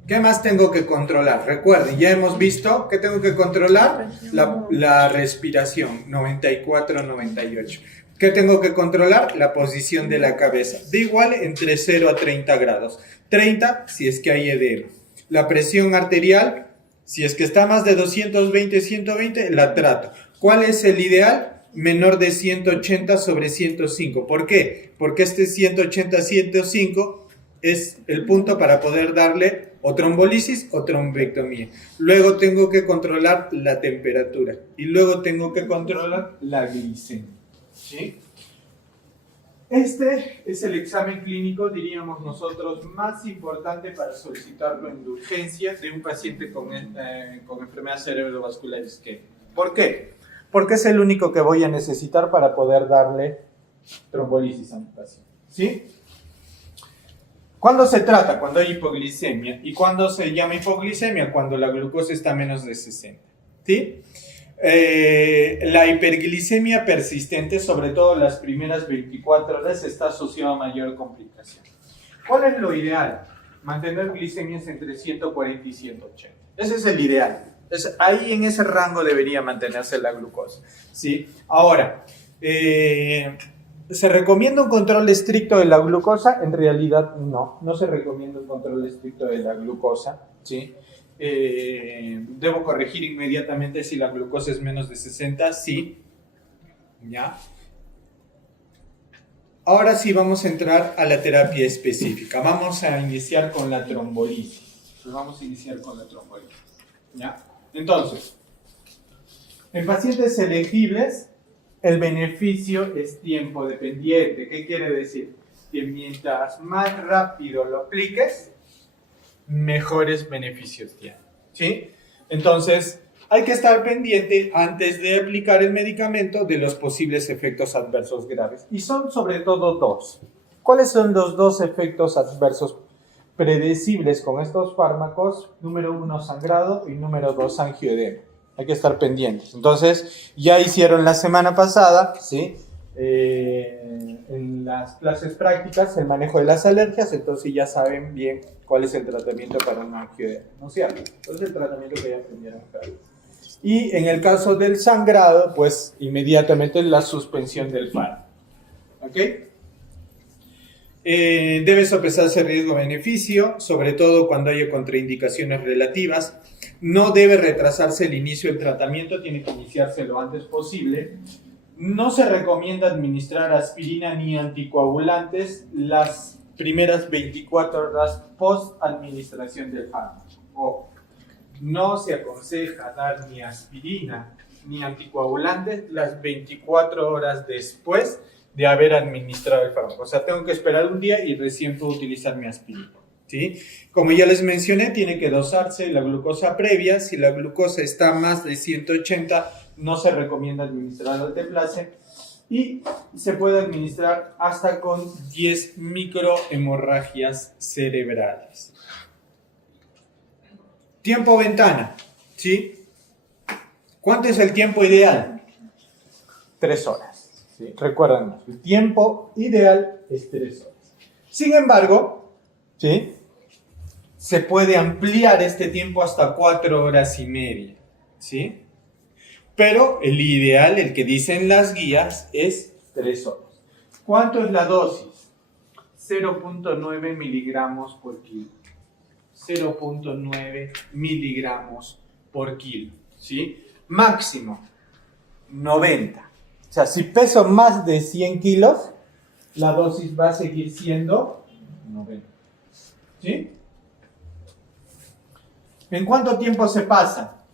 ¿Qué más tengo que controlar? Recuerden, ya hemos visto que tengo que controlar la respiración, 94-98. ¿Qué tengo que controlar? La posición de la cabeza. De igual entre 0 a 30 grados. 30 si es que hay edema. La presión arterial, si es que está más de 220-120, la trato. ¿Cuál es el ideal? Menor de 180 sobre 105. ¿Por qué? Porque este 180-105 es el punto para poder darle o trombolisis o trombectomía. Luego tengo que controlar la temperatura y luego tengo que controlar la glicemia, ¿sí? Este es el examen clínico, diríamos nosotros, más importante para solicitarlo en urgencia de un paciente con enfermedad cerebrovascular isquémica. ¿Por qué? Porque es el único que voy a necesitar para poder darle trombolisis a mi paciente, ¿sí? ¿Cuándo se trata? Cuando hay hipoglicemia. ¿Y cuándo se llama hipoglicemia? Cuando la glucosa está a menos de 60, ¿sí? La hiperglicemia persistente, sobre todo las primeras 24 horas, está asociada a mayor complicación. ¿Cuál es lo ideal? Mantener glicemias entre 140 y 180. Ese es el ideal. Ahí en ese rango debería mantenerse la glucosa, ¿sí? Ahora, ¿Se recomienda un control estricto de la glucosa? En realidad no se recomienda un control estricto de la glucosa, ¿sí? Debo corregir inmediatamente si la glucosa es menos de 60, sí, ¿ya? Ahora sí vamos a entrar a la terapia específica. Vamos a iniciar con la trombolisis. ¿Ya? Entonces, en pacientes elegibles, el beneficio es tiempo dependiente. ¿Qué quiere decir? Que mientras más rápido lo apliques, mejores beneficios tiene. ¿Sí? Entonces, hay que estar pendiente antes de aplicar el medicamento de los posibles efectos adversos graves. Y son sobre todo dos. ¿Cuáles son los dos efectos adversos predecibles con estos fármacos? Número 1, sangrado, y número 2, angioedema. Hay que estar pendientes. Entonces, ya hicieron la semana pasada, ¿sí? En las clases prácticas el manejo de las alergias, entonces ya saben bien cuál es el tratamiento para un angioedema, ¿no es cierto? Entonces el tratamiento que ya aprendieron acá. Y en el caso del sangrado, pues inmediatamente la suspensión del fármaco. ¿Ok? Debe sopesarse riesgo-beneficio, sobre todo cuando haya contraindicaciones relativas. No debe retrasarse el inicio del tratamiento, tiene que iniciarse lo antes posible. No se recomienda administrar aspirina ni anticoagulantes las primeras 24 horas post-administración del fármaco. Ojo, no se aconseja dar ni aspirina ni anticoagulantes las 24 horas después de haber administrado el fármaco. O sea, tengo que esperar un día y recién puedo utilizar mi aspirina. ¿Sí? Como ya les mencioné, tiene que dosarse la glucosa previa. Si la glucosa está más de 180, no se recomienda administrar alteplase. Y se puede administrar hasta con 10 microhemorragias cerebrales. Tiempo ventana, ¿sí? ¿Cuánto es el tiempo ideal? 3 horas. ¿Sí? Recuerden, el tiempo ideal es 3 horas. Sin embargo, ¿sí?, se puede ampliar este tiempo hasta 4 horas y media, ¿sí? Pero el ideal, el que dicen las guías, es 3 horas. ¿Cuánto es la dosis? 0.9 miligramos por kilo. 0.9 miligramos por kilo, ¿sí? Máximo 90. O sea, si peso más de 100 kilos, la dosis va a seguir siendo 90. ¿Sí? ¿En cuánto tiempo se pasa?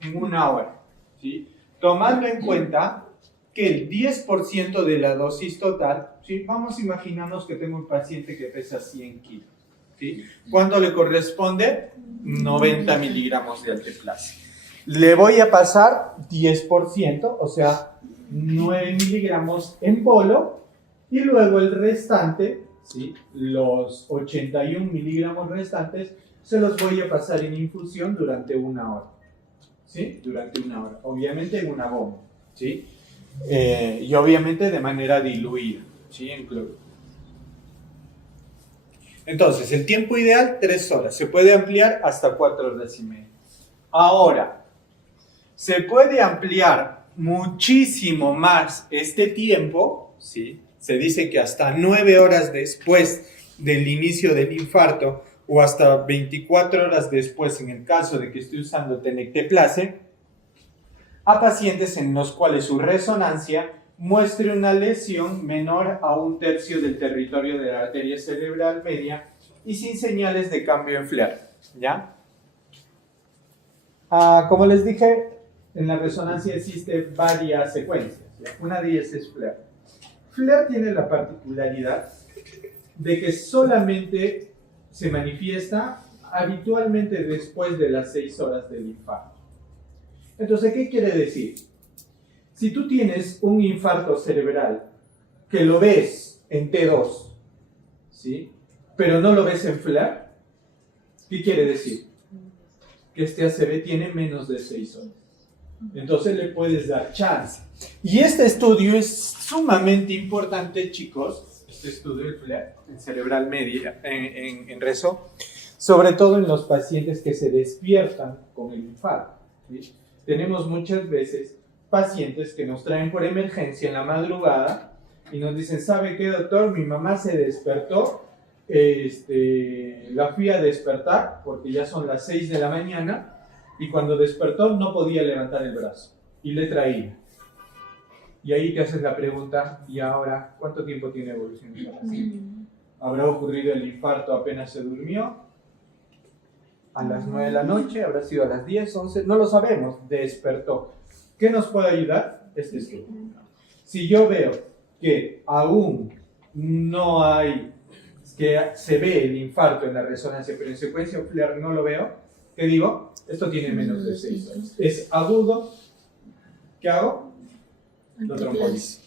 En 1 hora. ¿Sí? Tomando en cuenta que el 10% de la dosis total, ¿sí?, vamos a imaginarnos que tengo un paciente que pesa 100 kilos. ¿Sí? ¿Cuánto le corresponde? 90 miligramos de alteplase. Le voy a pasar 10%, o sea, 9 miligramos en bolo, y luego el restante, ¿sí?, los 81 miligramos restantes, se los voy a pasar en infusión durante 1 hora. ¿Sí? Durante 1 hora. Obviamente en una bomba. ¿Sí? Y obviamente de manera diluida. ¿Sí? En cloro. Entonces, el tiempo ideal, 3 horas. Se puede ampliar hasta 4 horas y media. Ahora, se puede ampliar muchísimo más este tiempo, ¿sí? Se dice que hasta 9 horas después del inicio del infarto, o hasta 24 horas después, en el caso de que esté usando tenecteplase, a pacientes en los cuales su resonancia muestre una lesión menor a 1/3 del territorio de la arteria cerebral media y sin señales de cambio en FLAIR, ¿ya? Como les dije, en la resonancia existen varias secuencias, ¿ya? Una de ellas es FLAIR. FLAIR tiene la particularidad de que solamente se manifiesta habitualmente después de las 6 horas del infarto. Entonces, ¿qué quiere decir? Si tú tienes un infarto cerebral que lo ves en T2, ¿sí?, pero no lo ves en FLAIR, ¿qué quiere decir? Que este ACV tiene menos de 6 horas. Entonces le puedes dar chance. Y este estudio es sumamente importante, chicos. Este estudio del FLAIR en cerebral media, en rezo, sobre todo en los pacientes que se despiertan con el infarto, ¿sí? Tenemos muchas veces pacientes que nos traen por emergencia en la madrugada y nos dicen, ¿sabe qué, doctor? Mi mamá se despertó, la fui a despertar porque ya son las 6 de la mañana y cuando despertó no podía levantar el brazo y le traía. Y ahí te haces la pregunta, ¿y ahora cuánto tiempo tiene evolución de la paciente? ¿Habrá ocurrido el infarto apenas se durmió? ¿A las 9 de la noche? ¿Habrá sido a las 10, 11? No lo sabemos, despertó. ¿Qué nos puede ayudar? Este estudio. Si yo veo que aún no hay, que se ve el infarto en la resonancia, pero en secuencia auxiliar no lo veo, ¿qué digo? Esto tiene menos de 6 horas. Es agudo. ¿Qué hago? Lo trombolizo.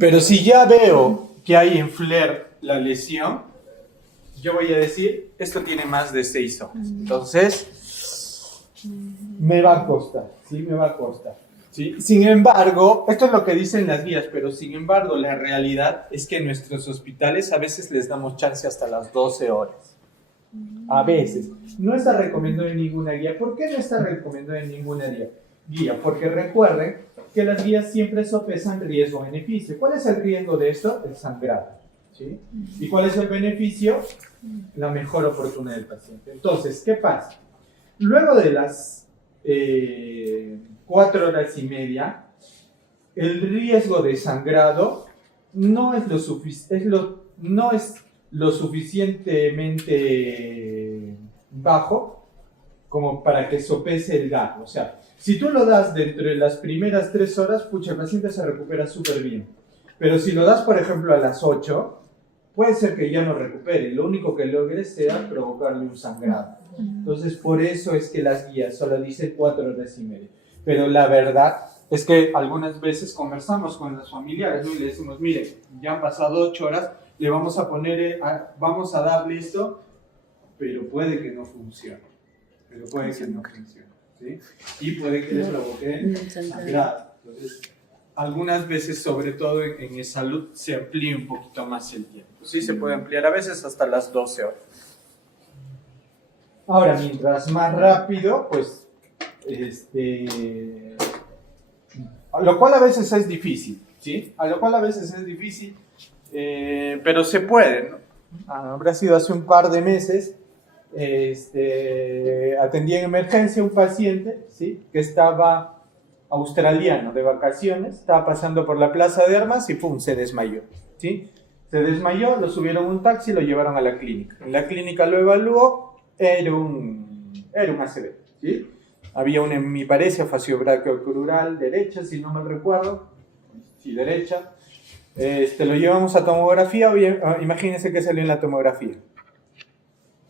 Pero si ya veo que hay en FLAIR la lesión, yo voy a decir, esto tiene más de 6 horas. Entonces, me va a costar, ¿sí? Me va a costar, ¿sí? Sin embargo, esto es lo que dicen las guías, pero sin embargo, la realidad es que en nuestros hospitales a veces les damos chance hasta las 12 horas. A veces. No está recomendado en ninguna guía. ¿Por qué no está recomendado en ninguna guía? Porque recuerden que las guías siempre sopesan riesgo-beneficio. ¿Cuál es el riesgo de esto? El sangrado, ¿sí? ¿Y cuál es el beneficio? La mejor oportunidad del paciente. Entonces, ¿qué pasa? Luego de las 4 horas y media, el riesgo de sangrado no es lo suficientemente bajo como para que sopese el dato. O sea, si tú lo das dentro de las primeras 3 horas, pucha, el paciente se recupera súper bien. Pero si lo das, por ejemplo, a las 8, puede ser que ya no recupere. Lo único que logres sea provocarle un sangrado. Entonces, por eso es que las guías solo dicen 4 horas y media. Pero la verdad es que algunas veces conversamos con los familiares, ¿no? Y le decimos, mire, ya han pasado 8 horas, le vamos a poner, vamos a darle esto, pero puede que no funcione. ¿Sí? Y puede que le provoque sangrado. Entonces, algunas veces, sobre todo en salud, se amplía un poquito más el tiempo. Sí, se puede ampliar a veces hasta las 12 horas. Ahora, mientras más rápido, pues, lo cual a veces es difícil, ¿sí? Pero se puede, ¿no? Habrá sido hace un par de meses, atendí en emergencia a un paciente, ¿sí? Que estaba australiano de vacaciones, estaba pasando por la plaza de armas y ¡pum! Se desmayó, ¿sí? Se desmayó, lo subieron a un taxi y lo llevaron a la clínica. En la clínica lo evaluó, era un ACV, ¿sí? Había una hemiparesia faciobrachiocrural derecha, si no mal recuerdo, sí, derecha. Lo llevamos a tomografía, imagínense que salió en la tomografía.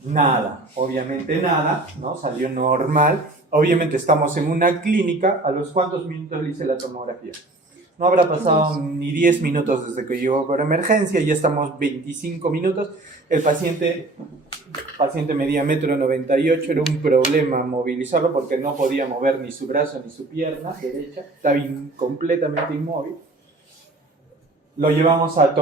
Nada, obviamente nada, ¿no? Salió normal. Obviamente estamos en una clínica, ¿a los cuántos minutos le hice la tomografía? No habrá pasado ni 10 minutos desde que llegó por emergencia, ya estamos 25 minutos. El paciente medía 1,98 m, era un problema movilizarlo porque no podía mover ni su brazo ni su pierna derecha, estaba completamente inmóvil. Lo llevamos a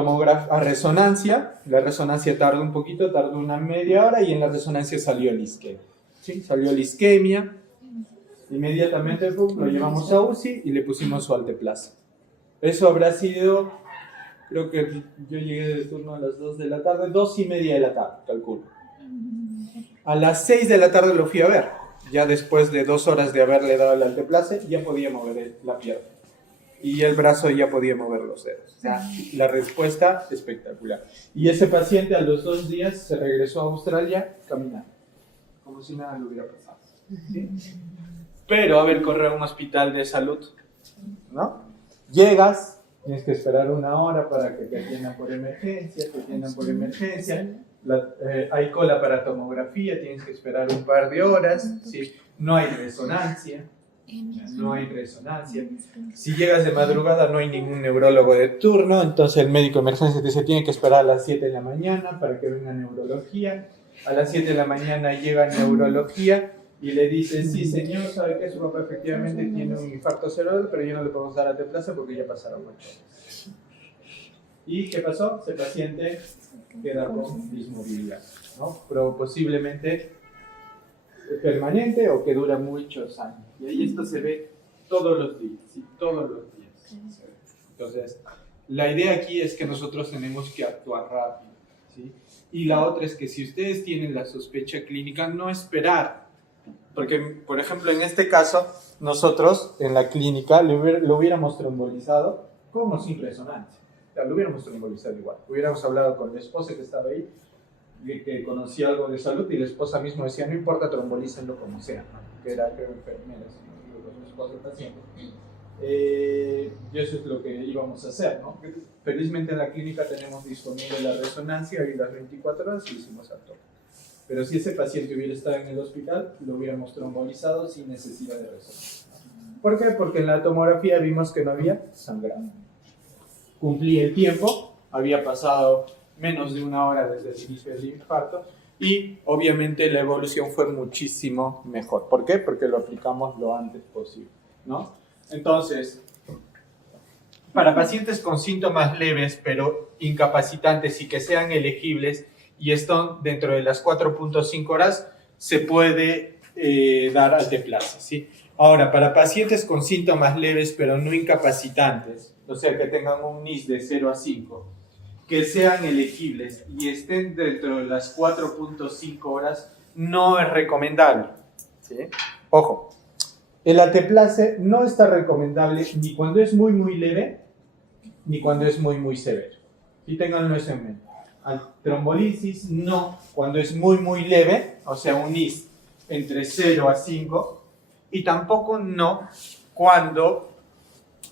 resonancia, la resonancia tardó un poquito, tardó una media hora y en la resonancia salió la isquemia. ¿Sí? Salió la isquemia, inmediatamente lo llevamos a UCI y le pusimos su alteplasa. Eso habrá sido, creo que yo llegué de turno a las 2 de la tarde, 2:30 de la tarde, calculo. A las 6 de la tarde lo fui a ver, ya después de 2 horas de haberle dado el alteplasa, ya podía mover la pierna. Y el brazo ya podía mover los dedos. O sea, la respuesta espectacular. Y ese paciente a los 2 días se regresó a Australia caminando, como si nada le hubiera pasado. ¿Sí? Pero, a ver, correr a un hospital de salud, ¿no? Llegas, tienes que esperar 1 hora para que te atiendan por emergencia, hay cola para tomografía, tienes que esperar un par de horas, ¿sí? No hay resonancia. Si llegas de madrugada no hay ningún neurólogo de turno, entonces el médico de emergencia te dice tiene que esperar a las 7 de la mañana para que venga neurología. A las 7 de la mañana llega neurología y le dice, sí señor, sabe que su papá efectivamente tiene un infarto cerebral, pero yo no le podemos dar alteplasa porque ya pasaron 8 horas. ¿Y qué pasó? Ese paciente queda con dismovilidad, ¿no? Pero posiblemente permanente o que dura muchos años. Y ahí esto se ve todos los días, ¿sí? Todos los días. Entonces, La idea aquí es que nosotros tenemos que actuar rápido, ¿sí? Y la otra es que si ustedes tienen la sospecha clínica, no esperar. Porque, por ejemplo, en este caso, nosotros en la clínica lo hubiéramos trombolizado con o sin resonancia. O sea, lo hubiéramos trombolizado igual. Hubiéramos hablado con la esposa que estaba ahí, que conocía algo de salud, y la esposa misma decía, no importa, trombolícenlo como sea, ¿no? Que era, creo, enfermera, si no me equivoco, su esposa el paciente. Y eso es lo que íbamos a hacer, ¿no? Felizmente en la clínica tenemos disponible la resonancia y las 24 horas y hicimos acto. Pero si ese paciente hubiera estado en el hospital, lo hubiéramos trombolizado sin necesidad de resonancia. ¿Por qué? Porque en la tomografía vimos que no había sangrado. Cumplí el tiempo, había pasado menos de una hora desde el inicio del infarto y obviamente la evolución fue muchísimo mejor. ¿Por qué? Porque lo aplicamos lo antes posible, ¿no? Entonces, para pacientes con síntomas leves pero incapacitantes y que sean elegibles y están dentro de las 4.5 horas, se puede dar alteplase, ¿sí? Ahora, para pacientes con síntomas leves pero no incapacitantes, o sea, que tengan un NIS de 0 a 5, que sean elegibles y estén dentro de las 4.5 horas, no es recomendable, ¿sí? Ojo, el alteplase no está recomendable ni cuando es muy, muy leve, ni cuando es muy, muy severo. Y tenganlo eso en mente. Trombolisis no cuando es muy, muy leve, o sea, un NIS entre 0 a 5, y tampoco no cuando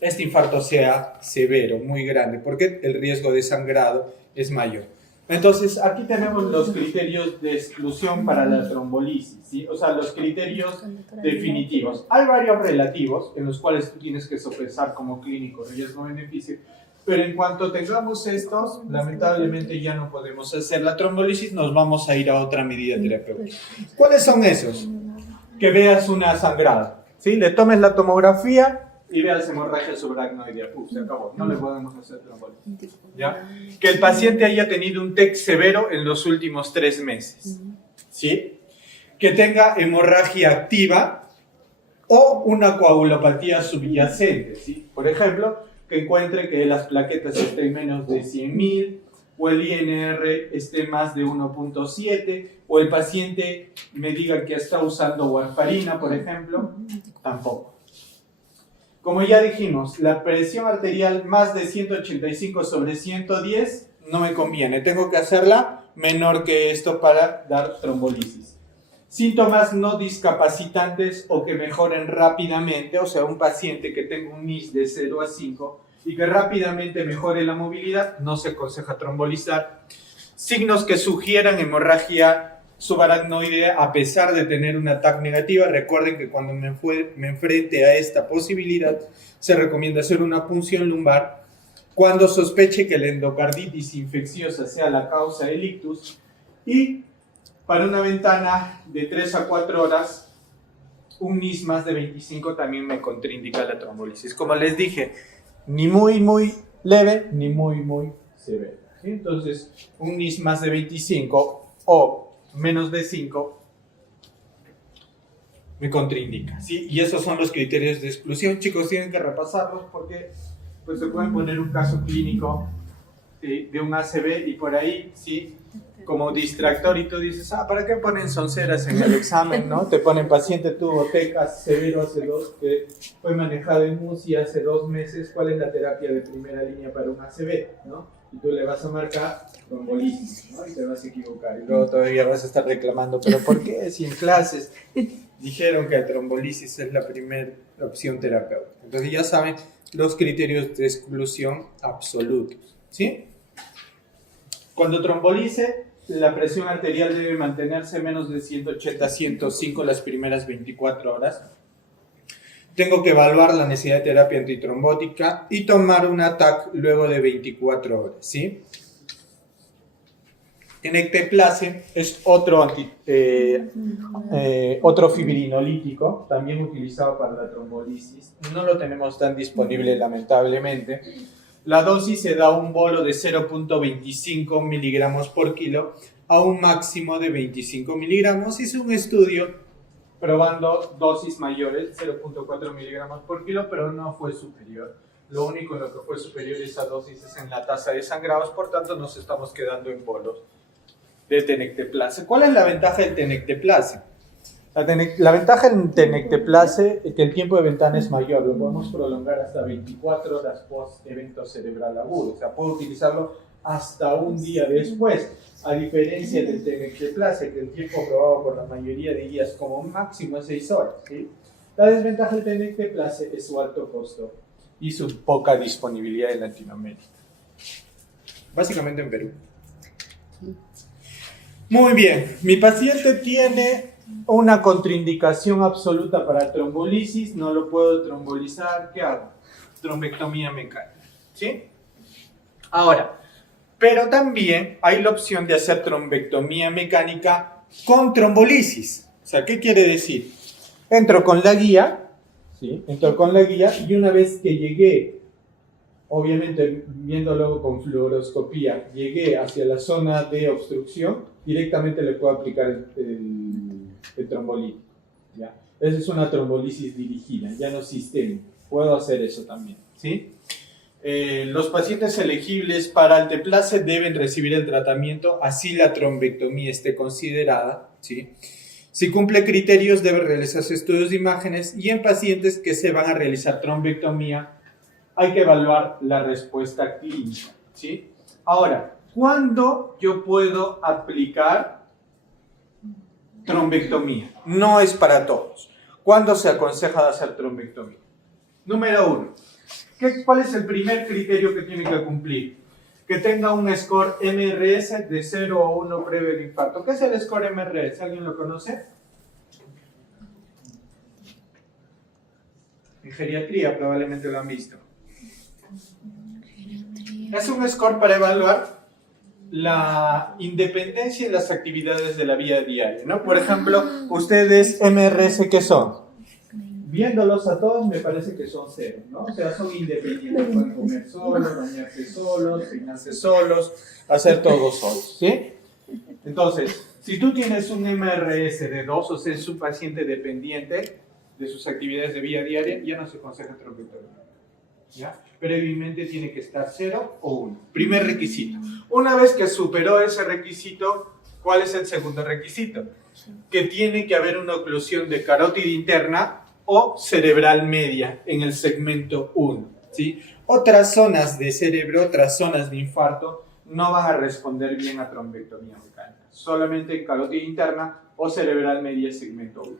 este infarto sea severo, muy grande, porque el riesgo de sangrado es mayor. Entonces, aquí tenemos los criterios de exclusión para la trombolisis, ¿sí? O sea, los criterios definitivos. Hay varios relativos en los cuales tú tienes que sopesar como clínico riesgo-beneficio, pero en cuanto tengamos estos, lamentablemente ya no podemos hacer la trombolisis, nos vamos a ir a otra medida terapéutica. ¿Cuáles son esos? Que veas una sangrada, ¿sí? Le tomes la tomografía y veas hemorragia subaracnoidea. Se acabó, no le podemos hacer trombolisis, ¿ya? Que el paciente haya tenido un TEC severo en los últimos 3 meses, ¿sí? Que tenga hemorragia activa o una coagulopatía subyacente, ¿sí? Por ejemplo, que encuentre que las plaquetas estén menos de 100.000, o el INR esté más de 1.7, o el paciente me diga que está usando warfarina, por ejemplo, tampoco. Como ya dijimos, la presión arterial más de 185/110 no me conviene, tengo que hacerla menor que esto para dar trombolisis. Síntomas no discapacitantes o que mejoren rápidamente, o sea, un paciente que tenga un NIS de 0 a 5 y que rápidamente mejore la movilidad, no se aconseja trombolizar. Signos que sugieran hemorragia subaracnoidea a pesar de tener una TAC negativa. Recuerden que cuando me enfrente a esta posibilidad, se recomienda hacer una punción lumbar. Cuando sospeche que la endocarditis infecciosa sea la causa del ictus, y para una ventana de 3 a 4 horas, un NIS más de 25 también me contraindica la trombolisis. Como les dije, ni muy, muy leve, ni muy, muy severo, ¿sí? Entonces, un NIS más de 25 o menos de 5 me contraindica, ¿sí? Y esos son los criterios de exclusión. Chicos, tienen que repasarlos porque pues, se pueden poner un caso clínico, ¿sí?, de un ACV y por ahí, ¿sí?, como distractor, y tú dices, ¿para qué ponen sonceras en el examen, no? Te ponen paciente tuvo TEC severo hace 2, que fue manejado en UCI hace 2 meses, ¿cuál es la terapia de primera línea para un ACV, no? Y tú le vas a marcar trombolisis, ¿no? Y te vas a equivocar, y luego todavía vas a estar reclamando, ¿pero por qué? Si en clases dijeron que la trombolisis es la primera opción terapéutica. Entonces ya saben los criterios de exclusión absolutos, ¿sí? Cuando trombolice, la presión arterial debe mantenerse menos de 180/105 las primeras 24 horas. Tengo que evaluar la necesidad de terapia antitrombótica y tomar una TAC luego de 24 horas, ¿sí? En ecteplase es otro fibrinolítico, también utilizado para la trombolisis. No lo tenemos tan disponible, lamentablemente. La dosis se da un bolo de 0.25 miligramos por kilo a un máximo de 25 miligramos. Hice un estudio probando dosis mayores, 0.4 miligramos por kilo, pero no fue superior. Lo único en lo que fue superior a esa dosis es en la tasa de sangrados, por tanto nos estamos quedando en bolos de tenecteplase. ¿Cuál es la ventaja del tenecteplase? La ventaja en tenecteplase es que el tiempo de ventana es mayor, lo podemos prolongar hasta 24 horas post evento cerebral agudo, o sea, puedo utilizarlo hasta un día después, a diferencia del tenecteplase, que el tiempo probado por la mayoría de guías como máximo es 6 horas, ¿sí? La desventaja del tenecteplase es su alto costo y su poca disponibilidad en Latinoamérica, básicamente en Perú. Muy bien, mi paciente tiene una contraindicación absoluta para trombolisis, no lo puedo trombolizar, ¿qué hago? Trombectomía mecánica, ¿sí? Ahora, pero también hay la opción de hacer trombectomía mecánica con trombolisis. O sea, ¿qué quiere decir? Entro con la guía, ¿sí? Entro con la guía y una vez que llegué, obviamente viendo luego con fluoroscopía, llegué hacia la zona de obstrucción, directamente le puedo aplicar el trombolítico, ¿ya? Esa es una trombolisis dirigida, ya no sistémica. Puedo hacer eso también, ¿sí? Los pacientes elegibles para alteplase deben recibir el tratamiento así la trombectomía esté considerada, ¿sí? Si cumple criterios debe realizarse estudios de imágenes y en pacientes que se van a realizar trombectomía hay que evaluar la respuesta clínica, ¿sí? Ahora, ¿cuándo yo puedo aplicar trombectomía? No es para todos. ¿Cuándo se aconseja hacer trombectomía? Número 1. ¿Cuál es el primer criterio que tiene que cumplir? Que tenga un score MRS de 0 a 1 previo al infarto. ¿Qué es el score MRS? ¿Alguien lo conoce? En geriatría probablemente lo han visto. Es un score para evaluar la independencia en las actividades de la vida diaria, ¿no? Por ejemplo, ustedes MRS, ¿qué son? Viéndolos a todos me parece que son 0, ¿no? O sea, son independientes, pueden comer solos, bañarse solos, peinarse solos, hacer todo solos, ¿sí? Entonces, si tú tienes un MRS de 2, o sea, es un paciente dependiente de sus actividades de vida diaria, ya no se aconseja trombectomía, ¿ya? Previamente tiene que estar 0 o 1. Primer requisito. Una vez que superó ese requisito, ¿cuál es el segundo requisito? Que tiene que haber una oclusión de carótida interna o cerebral media en el segmento 1, ¿sí? Otras zonas de cerebro, otras zonas de infarto no van a responder bien a trombectomía mecánica. Solamente carótida interna o cerebral media segmento 1.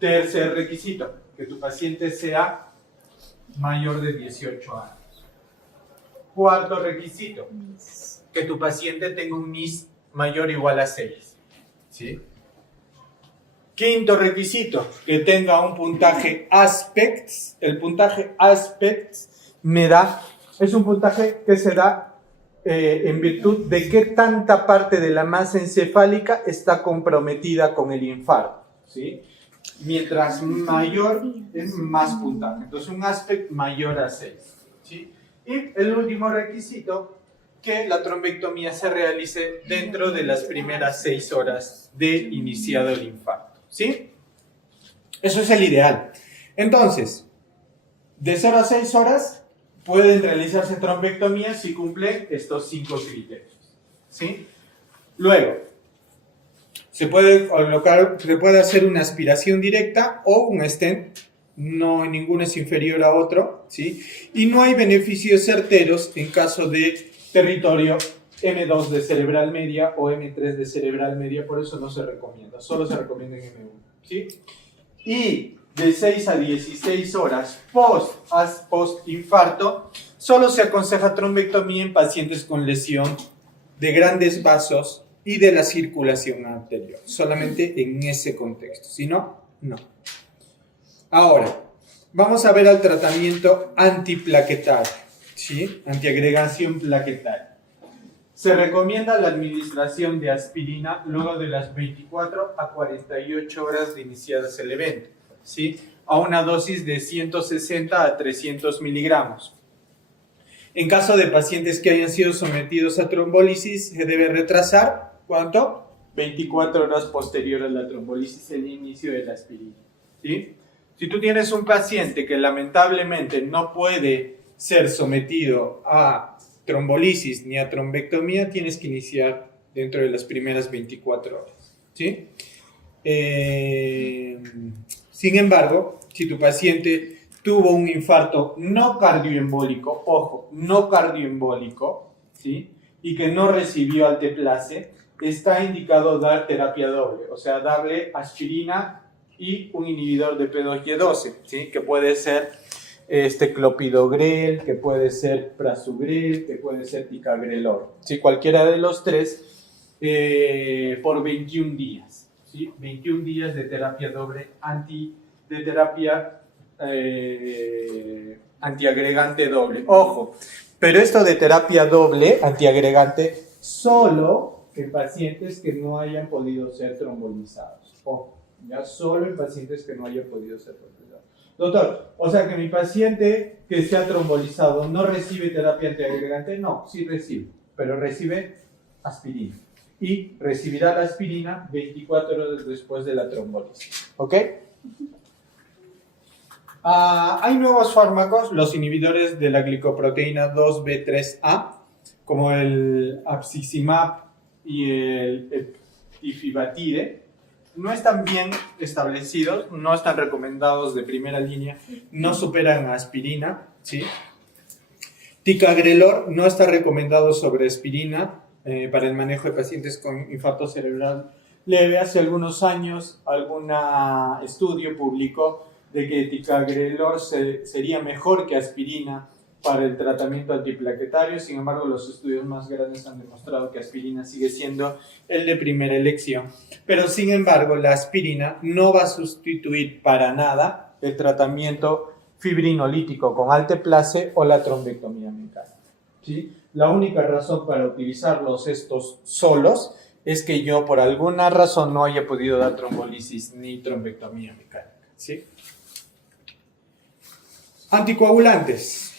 Tercer requisito, que tu paciente sea mayor de 18 años. Cuarto requisito, que tu paciente tenga un MIS mayor o igual a 6, ¿sí? Quinto requisito, que tenga un puntaje ASPECTS. El puntaje ASPECTS es un puntaje que se da en virtud de qué tanta parte de la masa encefálica está comprometida con el infarto, ¿sí? Mientras mayor es más puntaje. Entonces un ASPECT mayor a 6, ¿sí? Y el último requisito, que la trombectomía se realice dentro de las primeras 6 horas de iniciado el infarto, ¿sí? Eso es el ideal. Entonces, de 0 a 6 horas pueden realizarse trombectomías si cumplen estos 5 criterios, ¿sí? Luego, se puede hacer una aspiración directa o un stent. No, ninguno es inferior a otro, ¿sí? Y no hay beneficios certeros en caso de territorio M2 de cerebral media o M3 de cerebral media, por eso no se recomienda, solo se recomienda en M1, ¿sí? Y de 6 a 16 horas post infarto, solo se aconseja trombectomía en pacientes con lesión de grandes vasos y de la circulación arterial, solamente en ese contexto, si no, no. Ahora, vamos a ver al tratamiento antiplaquetario, ¿sí? Antiagregación plaquetaria. Se recomienda la administración de aspirina luego de las 24 a 48 horas de iniciadas el evento, ¿sí? A una dosis de 160 a 300 miligramos. En caso de pacientes que hayan sido sometidos a trombólisis, se debe retrasar, ¿cuánto? 24 horas posterior a la trombólisis, el inicio de la aspirina, ¿sí? Si tú tienes un paciente que lamentablemente no puede ser sometido a trombolisis ni a trombectomía, tienes que iniciar dentro de las primeras 24 horas, ¿sí? Sin embargo, si tu paciente tuvo un infarto no cardioembólico, ojo, no cardioembólico, ¿sí? Y que no recibió alteplase, está indicado dar terapia doble, o sea, darle aspirina y un inhibidor de P2Y12, ¿sí? Que puede ser clopidogrel, que puede ser prasugrel, que puede ser ticagrelor, ¿sí? Cualquiera de los tres por 21 días, ¿sí? 21 días de terapia doble de terapia antiagregante doble. Ojo, pero esto de terapia doble antiagregante solo en pacientes que no hayan podido ser trombolizados. Ojo, ya solo en pacientes que no hayan podido ser trombolizados. Doctor, o sea que mi paciente que se ha trombolizado no recibe terapia antiagregante. No, sí recibe, pero recibe aspirina. Y recibirá la aspirina 24 horas después de la trombosis. ¿Ok? Hay nuevos fármacos, los inhibidores de la glicoproteína 2B3A, como el abscizimab y el etifibatide. No están bien establecidos, no están recomendados de primera línea, no superan aspirina, ¿sí? Ticagrelor no está recomendado sobre aspirina para el manejo de pacientes con infarto cerebral leve. Hace algunos años algún estudio publicó de que ticagrelor sería mejor que aspirina para el tratamiento antiplaquetario. Sin embargo, los estudios más grandes han demostrado que aspirina sigue siendo el de primera elección. Pero sin embargo, la aspirina no va a sustituir para nada el tratamiento fibrinolítico con alteplase o la trombectomía mecánica, ¿sí? La única razón para utilizarlos estos solos es que yo por alguna razón no haya podido dar trombolisis ni trombectomía mecánica, ¿sí? Anticoagulantes.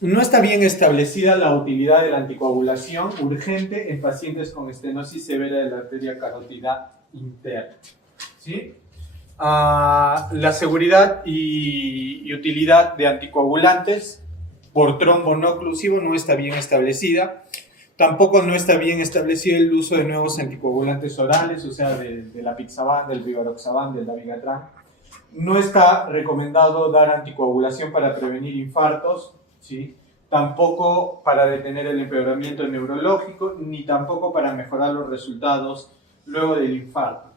No está bien establecida la utilidad de la anticoagulación urgente en pacientes con estenosis severa de la arteria carótida interna, ¿sí? La seguridad y utilidad de anticoagulantes por trombo no oclusivo no está bien establecida. Tampoco no está bien establecido el uso de nuevos anticoagulantes orales, o sea, de la Pixaban, del Rivaroxaban, del Dabigatran. No está recomendado dar anticoagulación para prevenir infartos, ¿sí? Tampoco para detener el empeoramiento neurológico, ni tampoco para mejorar los resultados luego del infarto.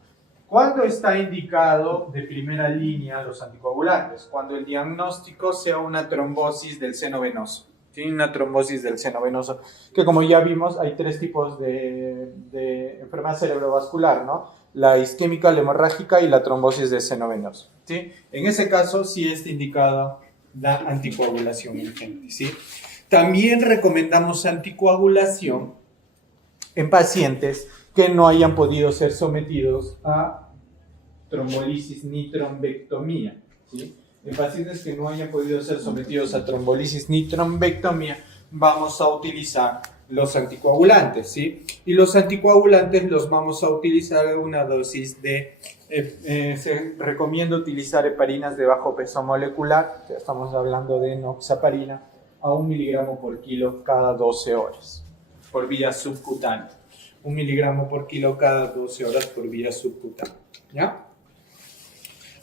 ¿Cuándo está indicado de primera línea los anticoagulantes? Cuando el diagnóstico sea una trombosis del seno venoso. ¿Sí? Una trombosis del seno venoso, que como ya vimos hay tres tipos de enfermedad cerebrovascular, ¿no? La isquémica, la hemorrágica y la trombosis del seno venoso, ¿sí? En ese caso sí está indicada la anticoagulación urgente, ¿sí? También recomendamos anticoagulación en pacientes que no hayan podido ser sometidos a trombolisis ni trombectomía, ¿sí? En pacientes que no hayan podido ser sometidos a trombolisis ni trombectomía, vamos a utilizar los anticoagulantes, ¿sí? Y los anticoagulantes los vamos a utilizar a una dosis de... se recomienda utilizar heparinas de bajo peso molecular, ya estamos hablando de enoxaparina, a 1 miligramo por kilo cada 12 horas, por vía subcutánea. 1 miligramo por kilo cada 12 horas por vía subcutánea, ¿ya?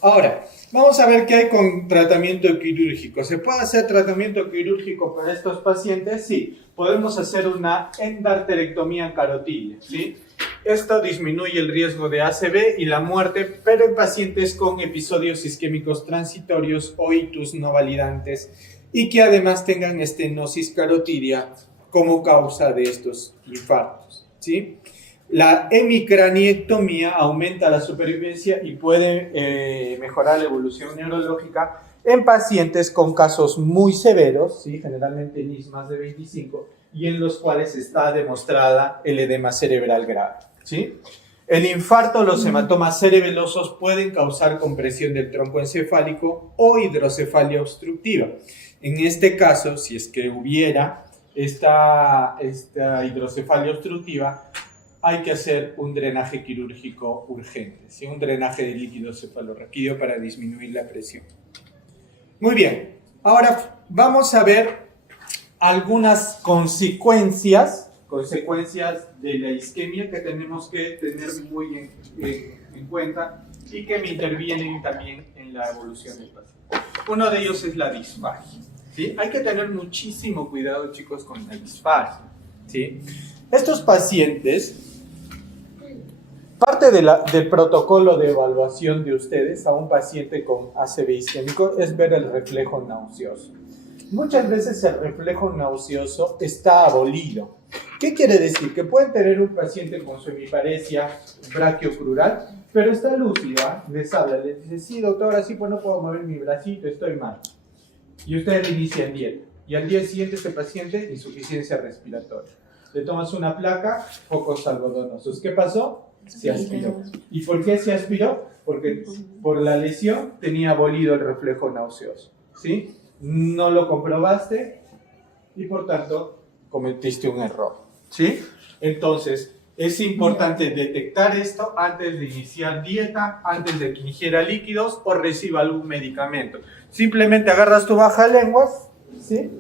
Ahora, vamos a ver qué hay con tratamiento quirúrgico. ¿Se puede hacer tratamiento quirúrgico para estos pacientes? Sí, podemos hacer una endarterectomía carotidia, ¿sí? Esto disminuye el riesgo de ACV y la muerte, pero en pacientes con episodios isquémicos transitorios o ictus no validantes y que además tengan estenosis carotidia como causa de estos infartos, ¿sí? La hemicraniectomía aumenta la supervivencia y puede mejorar la evolución neurológica en pacientes con casos muy severos, ¿sí? Generalmente NIS más de 25, y en los cuales está demostrada el edema cerebral grave, ¿sí? El infarto o los hematomas cerebelosos pueden causar compresión del tronco encefálico o hidrocefalia obstructiva. En este caso, si es que hubiera esta hidrocefalia obstructiva, hay que hacer un drenaje quirúrgico urgente, ¿sí? Un drenaje de líquido cefalorraquídeo para disminuir la presión. Muy bien, Ahora vamos a ver algunas consecuencias de la isquemia que tenemos que tener muy en cuenta y que me intervienen también en la evolución del paciente. Uno de ellos es la disfagia, ¿sí? Hay que tener muchísimo cuidado, chicos, con la disfagia, ¿sí? Estos pacientes, parte del protocolo de evaluación de ustedes a un paciente con ACV isquémico es ver el reflejo nauseoso. Muchas veces el reflejo nauseoso está abolido. ¿Qué quiere decir? Que pueden tener un paciente con su hemiparesia brachiocrural, pero está lúcida, les habla, les dice, sí, doctor, así pues no puedo mover mi bracito, estoy mal. Y ustedes le inician dieta. Y al día siguiente este paciente, insuficiencia respiratoria. Le tomas una placa, focos algodonosos. ¿Qué pasó? Se aspiró. ¿Y por qué se aspiró? Porque por la lesión tenía abolido el reflejo nauseoso, ¿sí? No lo comprobaste y por tanto cometiste un error, ¿sí? Entonces, es importante detectar esto antes de iniciar dieta, antes de que ingiera líquidos o reciba algún medicamento. Simplemente agarras tu bajalenguas, ¿sí?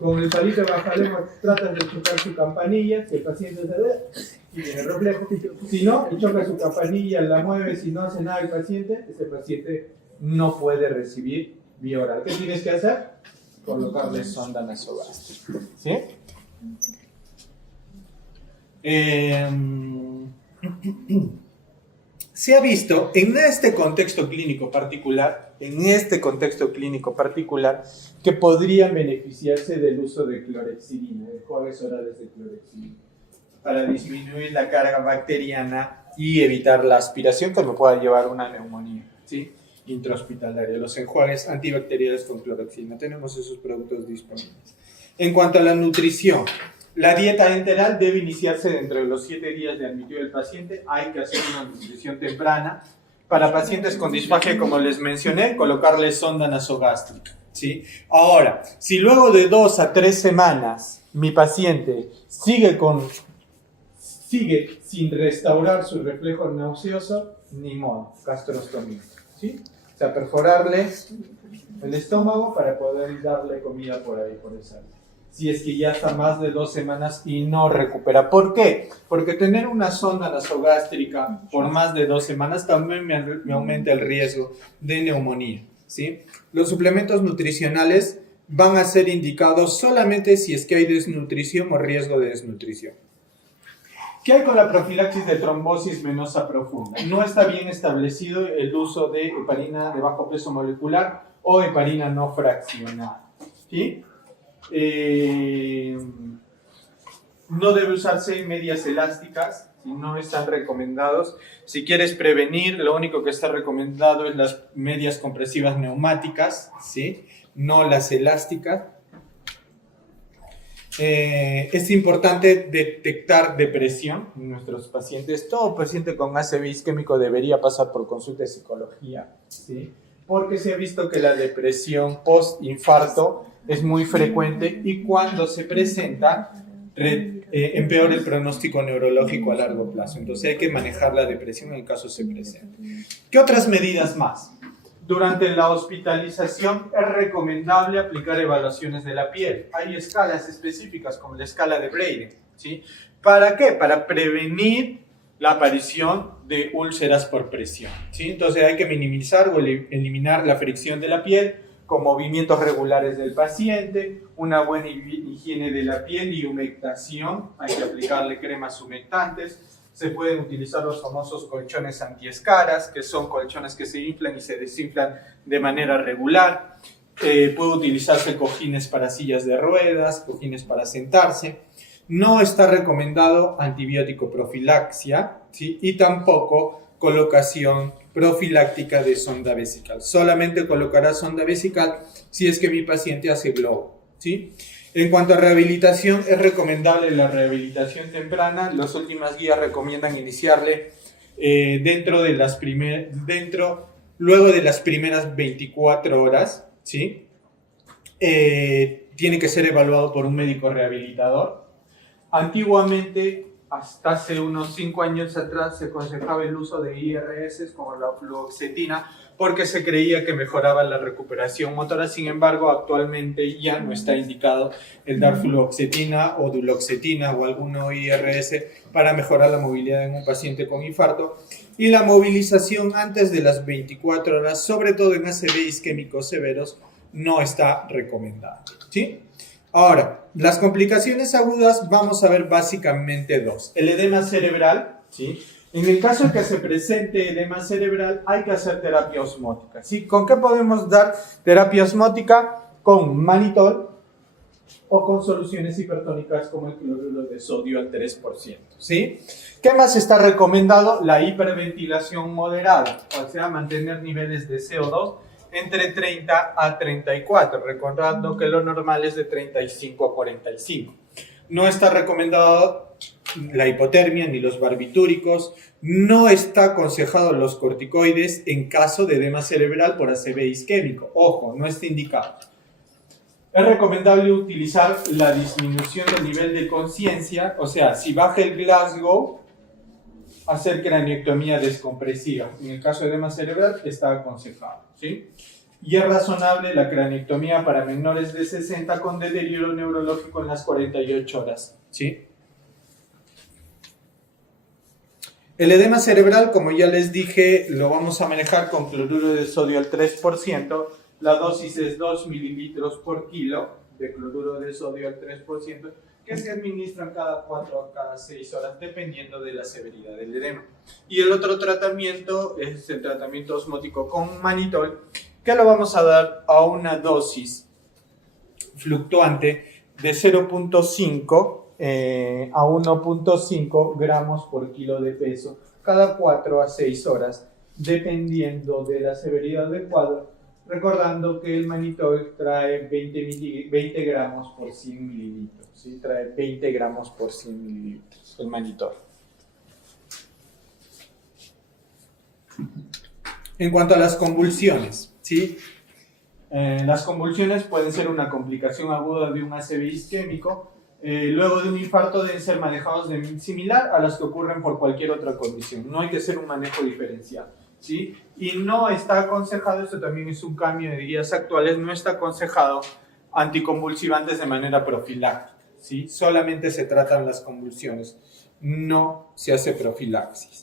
Con el palito de bajalenguas tratas de chocar su campanilla, que el paciente se ve y tiene reflejo. Si no, choca su campanilla, la mueve, si no hace nada el paciente, ese paciente no puede recibir vía oral. ¿Qué tienes que hacer? Colocarle sonda nasogástrica, ¿sí? Se ha visto en este contexto clínico particular, que podrían beneficiarse del uso de clorexidina, de enjuagues orales de clorexidina, para disminuir la carga bacteriana y evitar la aspiración que me pueda llevar a una neumonía, ¿sí? Intrahospitalaria. Los enjuagues antibacteriales con clorexidina, tenemos esos productos disponibles. En cuanto a la nutrición, la dieta enteral debe iniciarse dentro de los 7 días de admitido el paciente. Hay que hacer una nutrición temprana. Para pacientes con disfagia, como les mencioné, colocarle sonda nasogástrica, ¿sí? Ahora, si luego de 2 a 3 semanas mi paciente sigue sin restaurar su reflejo nauseoso, ni modo, gastrostomía, ¿sí? O sea, perforarle el estómago para poder darle comida por ahí, por esa vía. Si es que ya está más de 2 semanas y no recupera. ¿Por qué? Porque tener una sonda nasogástrica por más de 2 semanas también me aumenta el riesgo de neumonía, ¿sí? Los suplementos nutricionales van a ser indicados solamente si es que hay desnutrición o riesgo de desnutrición. ¿Qué hay con la profilaxis de trombosis venosa profunda? No está bien establecido el uso de heparina de bajo peso molecular o heparina no fraccionada, ¿sí? No debe usarse medias elásticas, no están recomendados. Si quieres prevenir, lo único que está recomendado es las medias compresivas neumáticas, ¿sí? No las elásticas. Es importante detectar depresión en nuestros pacientes. Todo paciente con ACV isquémico debería pasar por consulta de psicología, ¿sí? Porque se ha visto que la depresión post-infarto es muy frecuente y cuando se presenta empeora el pronóstico neurológico a largo plazo. Entonces hay que manejar la depresión en el caso se presente. ¿Qué otras medidas más? Durante la hospitalización es recomendable aplicar evaluaciones de la piel. Hay escalas específicas como la escala de Braden, ¿sí? ¿Para qué? Para prevenir la aparición de úlceras por presión, ¿sí? Entonces hay que minimizar o eliminar la fricción de la piel con movimientos regulares del paciente, una buena higiene de la piel y humectación. Hay que aplicarle cremas humectantes. Se pueden utilizar los famosos colchones antiescaras, que son colchones que se inflan y se desinflan de manera regular. Puede utilizarse cojines para sillas de ruedas, cojines para sentarse. No está recomendado antibiótico profilaxia, ¿sí? Y tampoco colocación profiláctica de sonda vesical. Solamente colocará sonda vesical si es que mi paciente hace globo, ¿sí? En cuanto a rehabilitación, es recomendable la rehabilitación temprana. Las últimas guías recomiendan iniciarle luego de las primeras 24 horas, ¿sí? Tiene que ser evaluado por un médico rehabilitador. Antiguamente hasta hace unos 5 años atrás se aconsejaba el uso de IRS como la fluoxetina porque se creía que mejoraba la recuperación motora. Sin embargo, actualmente ya no está indicado el dar fluoxetina o duloxetina o alguno IRS para mejorar la movilidad en un paciente con infarto. Y la movilización antes de las 24 horas, sobre todo en ACV isquémicos severos, no está recomendada, ¿sí? Ahora, las complicaciones agudas vamos a ver básicamente dos. El edema cerebral, ¿sí? En el caso de que se presente edema cerebral, hay que hacer terapia osmótica, ¿sí? ¿Con qué podemos dar terapia osmótica? Con mannitol o con soluciones hipertónicas como el cloruro de sodio al 3%, ¿sí? ¿Qué más está recomendado? La hiperventilación moderada, o sea, mantener niveles de CO2 entre 30 a 34, recordando que lo normal es de 35 a 45. No está recomendado la hipotermia ni los barbitúricos, no está aconsejado los corticoides en caso de edema cerebral por ACV isquémico. Ojo, no está indicado. Es recomendable utilizar la disminución del nivel de conciencia, o sea, si baja el Glasgow, hacer craneectomía descompresiva. En el caso de edema cerebral está aconsejado, ¿sí? Y es razonable la craneectomía para menores de 60 con deterioro neurológico en las 48 horas, ¿sí? El edema cerebral, como ya les dije, lo vamos a manejar con cloruro de sodio al 3%. La dosis es 2 mililitros por kilo de cloruro de sodio al 3%, que se administran cada 4 a cada 6 horas, dependiendo de la severidad del edema. Y el otro tratamiento es el tratamiento osmótico con mannitol, que lo vamos a dar a una dosis fluctuante de 0.5 a 1.5 gramos por kilo de peso cada 4 a 6 horas, dependiendo de la severidad del cuadro, recordando que el mannitol trae 20 gramos por 100 mililitros, ¿sí? Trae 20 gramos por 100 mililitros el mannitol. En cuanto a las convulsiones, ¿sí? Las convulsiones pueden ser una complicación aguda de un ACV isquémico. Luego de un infarto deben ser manejados de similar a las que ocurren por cualquier otra condición. No hay que hacer un manejo diferencial, ¿sí? Y no está aconsejado, esto también es un cambio de guías actuales, no está aconsejado anticonvulsivantes de manera profiláctica, ¿sí? Solamente se tratan las convulsiones, no se hace profilaxis.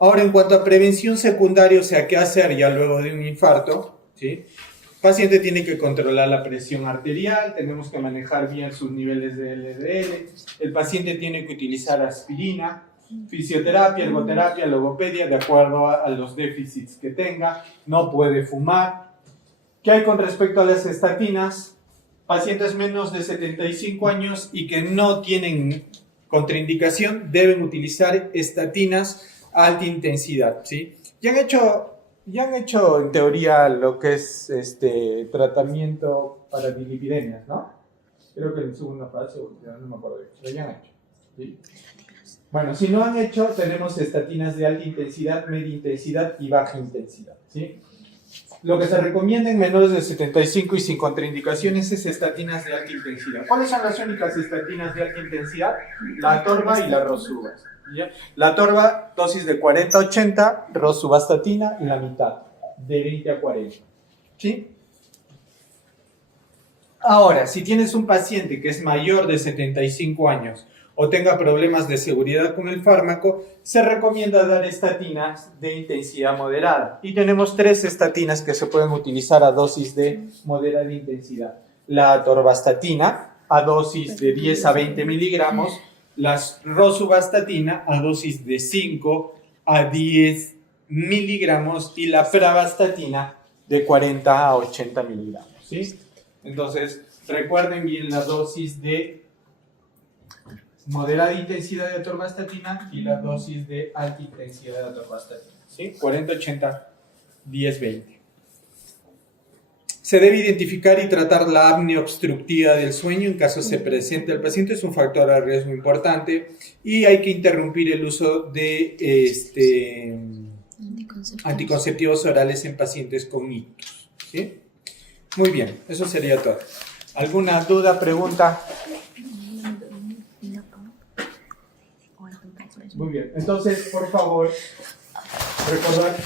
Ahora, en cuanto a prevención secundaria, o sea, ¿qué hacer ya luego de un infarto? ¿Sí? El paciente tiene que controlar la presión arterial, tenemos que manejar bien sus niveles de LDL, el paciente tiene que utilizar aspirina, fisioterapia, ergoterapia, logopedia, de acuerdo a los déficits que tenga, no puede fumar. ¿Qué hay con respecto a las estatinas? Pacientes menos de 75 años y que no tienen contraindicación deben utilizar estatinas a alta intensidad, ¿sí? Ya han hecho en teoría lo que es tratamiento para dilipidemias, ¿no? Creo que en segunda fase, no me acuerdo, pero ya han hecho, ¿sí? Bueno, si no han hecho, tenemos estatinas de alta intensidad, media intensidad y baja intensidad, ¿sí? Lo que se recomienda en menores de 75 y sin contraindicaciones es estatinas de alta intensidad. ¿Cuáles son las únicas estatinas de alta intensidad? La atorva y la rosuvastatina. La atorva, dosis de 40 a 80, rosuvastatina, la mitad, de 20 a 40. ¿Sí? Ahora, si tienes un paciente que es mayor de 75 años o tenga problemas de seguridad con el fármaco, se recomienda dar estatinas de intensidad moderada. Y tenemos 3 estatinas que se pueden utilizar a dosis de moderada intensidad. La atorvastatina a dosis de 10 a 20 miligramos, la rosuvastatina a dosis de 5 a 10 miligramos y la pravastatina de 40 a 80 miligramos, ¿sí? Entonces, recuerden bien la dosis de moderada intensidad de atorvastatina y la dosis de alta intensidad de atorvastatina, ¿sí? 40, 80, 10, 20. Se debe identificar y tratar la apnea obstructiva del sueño en caso se presente el paciente, es un factor de riesgo importante y hay que interrumpir el uso de anticonceptivos orales en pacientes con ictus, ¿sí? Muy bien, eso sería todo. ¿Alguna duda, pregunta? Entonces, por favor, recordar